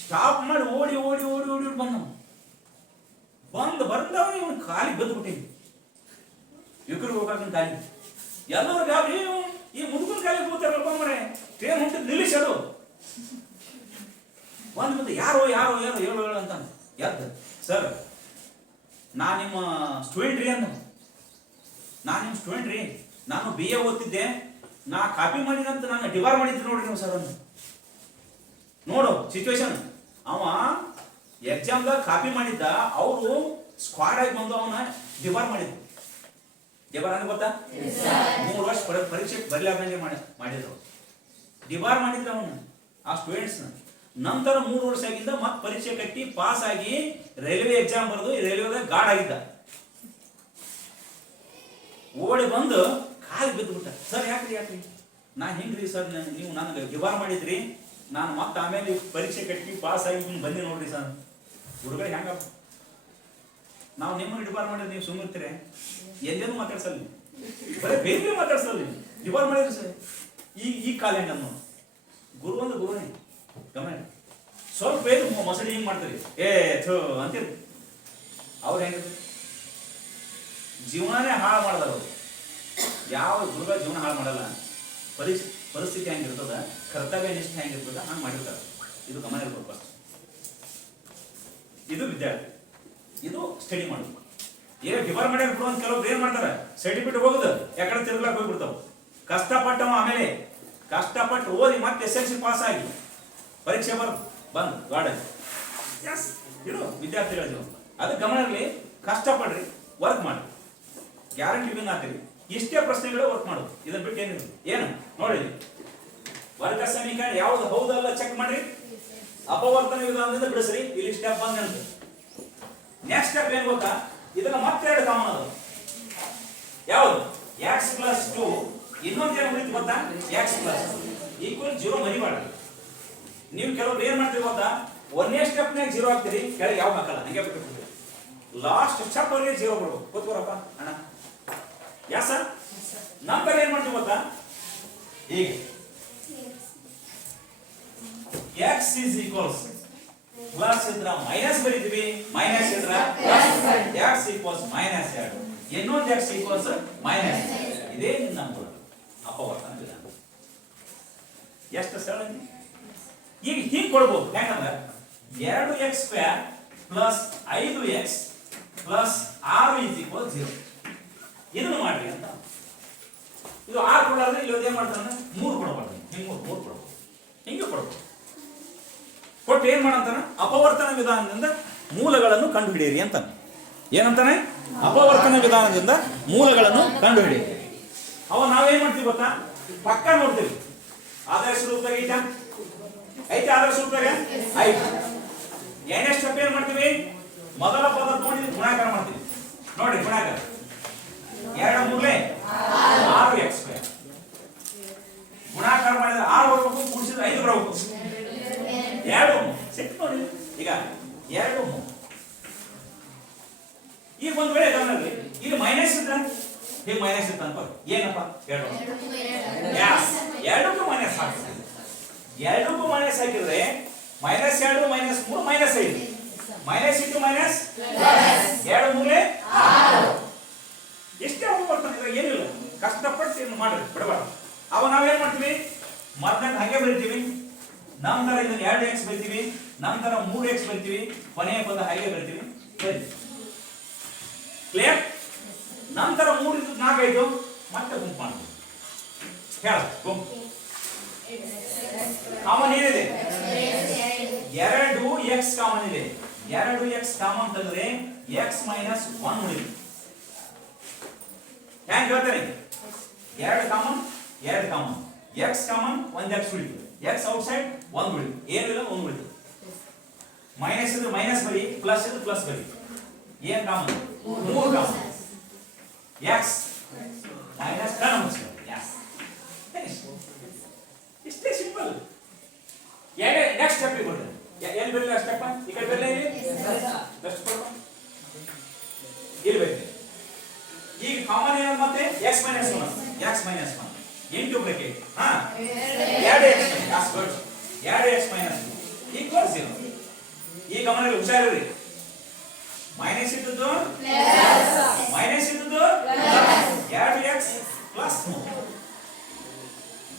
ಸ್ಟಾಪ್ ಮಾಡಿ ಓಡಿ ಓಡಿ ಓಡಿ ಓಡಿ ಬಂದವ ಇವನು ಖಾಲಿ ಬದ್ದು ಬಿಟ್ಟಿನಿ. ಯುವಕರು ಹೋಗಾಕ ಖಾಲಿ. ಎಲ್ಲರೂ ಗಾಬರಿ, ಈ ಮುದುಕನ ಖಾಲಿ ಹೋಗ್ತಾರಲ್ಪ ಮರೆ, ಟ್ರೈನ್ ಹೊಂಟಿದ್ ನಿಲ್ಲಿಸಿ ಅದು ಬಂದು ಯಾರೋ ಯಾರೋ ಯಾರೋ ಹೇಳು ಅಂತ ಎದ್ದ. ಸರ್ ನಾ ನಿಮ್ಮ ಸ್ಟೂಡೆಂಟ್ ರೀ ಅಂದ. ನಾನು ನಿಮ್ಮ ಸ್ಟೂಡೆಂಟ್ ರೀ, ನಾನು BA ಓದ್ತಿದ್ದೆ, ನಾ ಕಾಪಿ ಮಾಡಿದಂತ ನಾನು ಡಿಬಾರ್ ಮಾಡಿದ್ದೆ ನೋಡ್ರಿ ನೀವು ಸರ್ ಅಂದ. ನೋಡು ಸಿಚುವೇಶನ್. ಅವ ಎಕ್ಸಾಮ್ದಾಗ ಕಾಪಿ ಮಾಡಿದ್ದ, ಅವರು ಸ್ಕ್ವಾಡ್ ಆಗಿ ಬಂದು ಅವನ ಡಿಬಾರ್ ಮಾಡಿದ್ರು. ಡಿಬಾರ್ ಅಂದ್ರೆ ಗೊತ್ತಾ? 3 ವರ್ಷ ಪರೀಕ್ಷೆ ಬರಲಾರ್ದಂಗೆ ಮಾಡಿದ್ರು. ಡಿಬಾರ್ ಮಾಡಿದ್ರು ಅವನು, ಆ ಸ್ಟೂಡೆಂಟ್ಸ್. ನಂತರ 3 ವರ್ಷ ಆಗಿಂದ ಮತ್ತೆ ಪರೀಕ್ಷೆ ಕಟ್ಟಿ ಪಾಸ್ ಆಗಿ ರೈಲ್ವೆ ಎಕ್ಸಾಮ್ ಬರೆದು ರೈಲ್ವೆದಾಗ ಗಾರ್ಡ್ ಆಗಿದ್ದ. ಓಡಿ ಬಂದು ಕಾಲಿ ಬಿದ್ದು ಬಿಟ್ಟ. ಸರ್ ಯಾಕ್ರಿ? ನಾ ಹಿಂಗ್ರಿ ಸರ್, ನೀವು ನನಗೆ ಡಿಬಾರ್ ಮಾಡಿದ್ರಿ, ನಾನು ಮತ್ತೆ ಆಮೇಲೆ ಪರೀಕ್ಷೆ ಕಟ್ಟಿ ಪಾಸ್ ಆಗಿ ಬಂದಿ ನೋಡ್ರಿ ಸರ್. ಹುಡುಗ ಹೆಂಗ ನಾವು ನಿಮ್ಮನ್ನು ಡಿಬಾರ್ ಮಾಡಿದ್ರೆ ನೀವು ಸುಮ್ಮಿರ್ತೀರಿ? ಎಲ್ಲೇನು ಮಾತಾಡ್ಸಲ್ಲ, ಬರೀ ಬೇರೆ ಮಾತಾಡ್ಸಲ್ಲ. ಡಿಬಾರ್ ಮಾಡಿದ್ರಿ ಸರ್. ಈ ಕಾಲ ಹೆಂಗ ಗುರು ಒಂದು ಗುರುನೇ. ಗಮನ ಸ್ವಲ್ಪ ಬೇಗ ಮೊಸಡಿ ಹಿಂಗ್ ಮಾಡ್ತೀರಿ, ಅಂತೀರಿ. ಅವ್ರು ಹೆಂಗಿದ್ರು? ಜೀವನನೇ ಹಾಳು ಮಾಡದಾರ ಅವರು. ಯಾವ ಗುರುಗ ಜೀವನ ಹಾಳು ಮಾಡಲ್ಲ. ಪರಿಸ್ಥಿತಿ ಹೆಂಗಿರ್ತದ, ಕರ್ತವ್ಯ ನಿಷ್ಠೆ ಹೆಂಗಿರ್ತದ, ಹಂಗೆ ಮಾಡಿರ್ತಾರೆ. ಇದು ಗಮನ ಇರ್ಬೇಕು ಫಸ್ಟ್. ಇದು ವಿದ್ಯಾರ್ಥಿ, ಇದು ಸ್ಟಡಿ ಮಾಡೋದು. ಡಿಬಾರ್ ಮಾಡ್ಯಾರ ಬಿಡು ಅಂತ ಕೆಲವ್ರು ಏನ್ ಮಾಡ್ತಾರೆ? ಸರ್ಟಿಫಿಕೇಟ್ ಹೋಗುದು ಯಾಕಡೆ ತಿರ್ಗ್ಲಾಕ್ ಹೋಗ್ಬಿಡ್ತಾವ. ಕಷ್ಟಪಟ್ಟವ, ಆಮೇಲೆ ಕಷ್ಟಪಟ್ಟು ಓದಿ ಮತ್ತೆ SSLC ಪಾಸ್ ಆಗಿ ಪರೀಕ್ಷೆ ಬಂದು ಗಾರ್ಡನ್. ಇದು ವಿದ್ಯಾರ್ಥಿಗಳ ಜೀವನ. ಅದಕ್ಕೆ ಗಮನ ಇರಲಿ. ಕಷ್ಟಪಡ್ರಿ, ವರ್ಕ್ ಮಾಡಿ, ಗ್ಯಾರಂಟಿ ವಿನ್ ಆಗ್ತೀರಿ. ಇಷ್ಟೇ ಪ್ರಶ್ನೆಗಳು ವರ್ಕ್ ಮಾಡೋದು. ಇದನ್ನ ಬಿಟ್ಟು ಏನಿಲ್ಲ. ಏನು ನೋಡಿ, ವರ್ಗ ಸಮೀಕರಣ ಯಾವ್ದು ಹೌದಲ್ಲ ಚೆಕ್ ಮಾಡ್ರಿ. ಅಪವರ್ತನ ವಿಧಾನದಿಂದ ಬಿಡಿಸ್ರಿ. ಇಲ್ಲಿ ಸ್ಟೆಪ್ 1 ಅಂತ. ನೆಕ್ಸ್ಟ್ ಸ್ಟೆಪ್ ಏನ್ ಗೊತ್ತಾ? ಇದನ್ನ ಮತ್ತೆರಡು ಕಾಮನ್ ಅದ. ಯಾವುದು? x ಪ್ಲಸ್ 2 ಇನ್ನೊಂದು ಏನು ಉಳಿತು ಗೊತ್ತಾ? x ಪ್ಲಸ್ ಈಕ್ವಲ್ 0 ಮರಿಬೇಡ. ನೀವು ಕೆಲವರು ಏನ್ ಮಾಡ್ತೀರಿ ಗೊತ್ತಾ? ಒಂದೇ ಸ್ಟೆಪ್ ನಾಗ 0 ಹಾಕ್ತೀರಿ, ಕೆಳಗೆ ಯಾವ ಹಾಕಲ್ಲ, ಹಂಗೆ ಬಿಟ್ಟು ಲಾಸ್ಟ್ ಸ್ಟೆಪ್ ಅವರಿಗೆ 0 ಬರ್ಬೇಕು. ಕೂತ್ಕೋರಪ್ಪ ಅಣ್ಣ. ಯಾ ಸರ್? ನಂತರ ಏನ್ ಮಾಡ್ತೀವಿ ಗೊತ್ತಾ? ಈಗ x is equals ಪ್ಲಸ್ ಇದ್ರ ಮೈನಸ್ ಬರೀತೀವಿ, ಮೈನಸ್ ಇದ್ರ x equals ಮೈನಸ್ 2, ಇನ್ನೊಂದು x equals ಮೈನಸ್. ಇದೇ ನಮ್ಮ ಅಪವರ್ತನ ವಿಧಾನ. ಎಷ್ಟು ಸರಳ. ಈಗ ಹೀಗೆ ಕೊಡ್ಬೋದು. ಯಾಕಂದ್ರೆ 2x² plus 5x plus 6 is equal 0. ಇದನ್ನು ಮಾಡ್ರಿ ಅಂತ. ಇದು 6 ಕೊಡೋದ್ರೆ ಇಲ್ಲಿ ಏನ್ ಮಾಡ್ತಾನೆ? 3 ಕೊಡಬಾರ್ದು. ಹಿಂಗೆ 3 ಕೊಡ್ಬೋದು, ಹಿಂಗೆ ಕೊಡ್ಬೋದು. ಕೊಟ್ಟು ಏನ್ ಮಾಡಂತಾನ? ಅಪವರ್ತನ ವಿಧಾನದಿಂದ ಮೂಲಗಳನ್ನು ಕಂಡುಹಿಡಿಯಿರಿ ಅಂತಾನೆ. ಏನಂತಾನೆ? ಅಪವರ್ತನ ವಿಧಾನದಿಂದ ಮೂಲಗಳನ್ನು ಕಂಡುಹಿಡಿಯಿರಿ. ಅವ ನಾವೇನ್ ಮಾಡ್ತೀವಿ ಗೊತ್ತಾ? ಪಕ್ಕ ನೋಡ್ತೀವಿ. ಆದರ್ಶ ರೂಪದಾಗ ಐತೆ ಆದರ್ಶ ರೂಪದಾಗ ಐತೆ. ಏನೇ ಸ್ಟೆಪ್ ಏನ್ ಮಾಡ್ತೀವಿ? ಮೊದಲ ಪದ ನೋಡಿ ಗುಣಾಕಾರ ಮಾಡ್ತೀವಿ. ನೋಡಿ ಗುಣಾಕಾರ 2 3 6x². ಗುಣಾಕಾರ ಮಾಡಿದ್ರೆ 6 ಬರಬೇಕು, ಕೂಡಿಸಿದ್ರೆ 5 ಬರಬೇಕು. 2 ಸಿಕ್ತು ನೋಡಿ. ಈಗ 2 ಈಗ ಒಂದ್ ವೇಳೆ ಗಮನದಲ್ಲಿ ಇಲ್ಲಿ ಮೈನಸ್ ಇದ್ರೆ ಹೀಗೆ ಮೈನಸ್ ಇತ್ತು ಅನ್ಕೋ, ಏನಪ್ಪ 2ಕ್ಕೂ ಮೈನಸ್ ಹಾಕ್ತೀವಿ. 2ಕ್ಕೂ ಮೈನಸ್ ಹಾಕಿದ್ರೆ -2 -3 -5 ಮೈನಸ್ ಇಂಟು ಮೈನಸ್ 2 3 6. ಎಷ್ಟೇ ಹೋಗ್ಬರ್ತಾನೆ, ಏನಿಲ್ಲ, ಕಷ್ಟಪಟ್ಟು ಮಾಡ್ರಿ ಬಿಡಬಾರ್ದು. ಅವ ನಾವೇನ್ ಮಾಡ್ತೀವಿ? ಮೊದಲ ಹಾಗೆ ಬರಿತೀವಿ, ನಂತರ ಇದನ್ನ 2x ಬರಿತೀವಿ, ನಂತರ 3x ಬರಿತೀವಿ, ಕೊನೆಯ ಪದ ಹಾಗೆ ಬರಿತೀವಿ. ಕ್ಲಿಯರ್? ನಂತರ 3 ಇದ್ದು 4 ಆಯ್ತು, ಮತ್ತೆ ಗುಂಪು ಮಾಡ್ತೀವಿ. ಹೇಳ ಗುಂಪು ಕಾಮನ್ ಏನಿದೆ? 2x ಕಾಮನ್ ಇದೆ. 2x ಕಾಮನ್ ತಂದ್ರೆ x ಮೈನಸ್ 1 ಉಳಿದು. ಹೆಂಗ್ ಹೇಳ್ತಾರೆ? 2 ಕಾಮನ್ x ಕಾಮನ್ 1 x ಉಳಿತು. x ಔಟ್ಸೈಡ್ 1 ಉಳಿತು. ಏನಿಲ್ಲ 1 ಉಳಿತು. ಮೈನಸ್ ಇದ್ರೆ ಮೈನಸ್ ಬರಿ, ಪ್ಲಸ್ ಇದ್ರೆ ಪ್ಲಸ್ ಬರಿ. ಏನ್ common? 3 common. x minus common. ಇಷ್ಟೇ ಸಿಂಪಲ್. ನೆಕ್ಸ್ಟ್ ಸ್ಟೆಪ್ ಕೊಡ್ರಿ. ಎಲ್ಲಿ ಬರಲಿಲ್ಲ ಸ್ಟೆಪ್? ಈ ಕಡೆ ಬರಲೇ ಇಲ್ಲಿ ನೆಕ್ಸ್ಟ್ ಕೊಡ್ರಿ. ಇಲ್ಲಿ ಬರಲಿ. ಈಗ ಕಾಮನ್ ಏನು ಮತ್ತೆ? x minus 1 into bracket 2x good 2x minus 2 equal 0. ಈ ಗಮನದಲ್ಲಿ ಹುಷಾರಿರಿ. ಮೈನಸ್ ಇದ್ದದ್ದು ಮೈನಸ್ ಇದ್ದದ್ದು 2x ಪ್ಲಸ್ 3.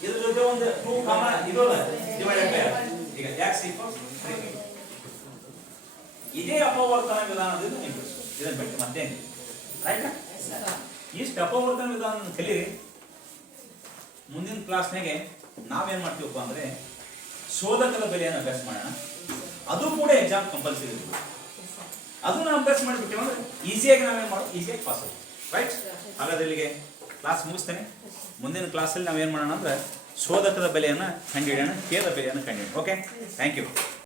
ಇದ್ರ ಜೊತೆ ಒಂದು 2 ಕಾಮನ್ ಇದು ಡಿವೈಡೆಡ್ ಬೈ ಈಗ x ಈಕ್ವಲ್ಸ್ 3. ಇದೇ ಅಪವರ್ತನ ವಿಧಾನದಿಂದ ನೆನಪಿಸು. ಇದನ್ನ ಬಿಟ್ಟು ಮತ್ತೇನು? ರೈಟ್? ಇಷ್ಟು ಅಪವರ್ತನ ವಿಧಾನ ಕಲೀರಿ. ಮುಂದಿನ ಕ್ಲಾಸ್ನಾಗೆ ನಾವೇನ್ ಮಾಡ್ತೀವಪ್ಪ ಅಂದ್ರೆ ಶೋಧಕದ ಬೆಲೆಯನ್ನು ಅಭ್ಯಾಸ ಮಾಡೋಣ. ಅದು ಕೂಡ ಎಕ್ಸಾಮ್ ಕಂಪಲ್ಸರಿ ಇರುತ್ತೆ. ಅದನ್ನ ಅಭ್ಯಾಸ ಮಾಡಿಬಿಟ್ಟು ಅಂದ್ರೆ ಈಸಿಯಾಗಿ ನಾವೇನ್ ಮಾಡೋದು, ಈಸಿಯಾಗಿ ಪಾಸ್ ಆಗುತ್ತೆ. ರೈಟ್? ಹಾಗಾದ್ರೆ ಇಲ್ಲಿಗೆ ಕ್ಲಾಸ್ ಮುಗಿಸ್ತೇನೆ. ಮುಂದಿನ ಕ್ಲಾಸಲ್ಲಿ ನಾವೇನ್ ಮಾಡೋಣ ಅಂದ್ರೆ ಶೋಧಕದ ಬೆಲೆಯನ್ನು ಕಂಡುಹಿಡಿಯೋಣ, ಕೇದ ಬೆಲೆಯನ್ನು ಕಂಡುಹಿಡಿಯೋಣ. Okay, thank you.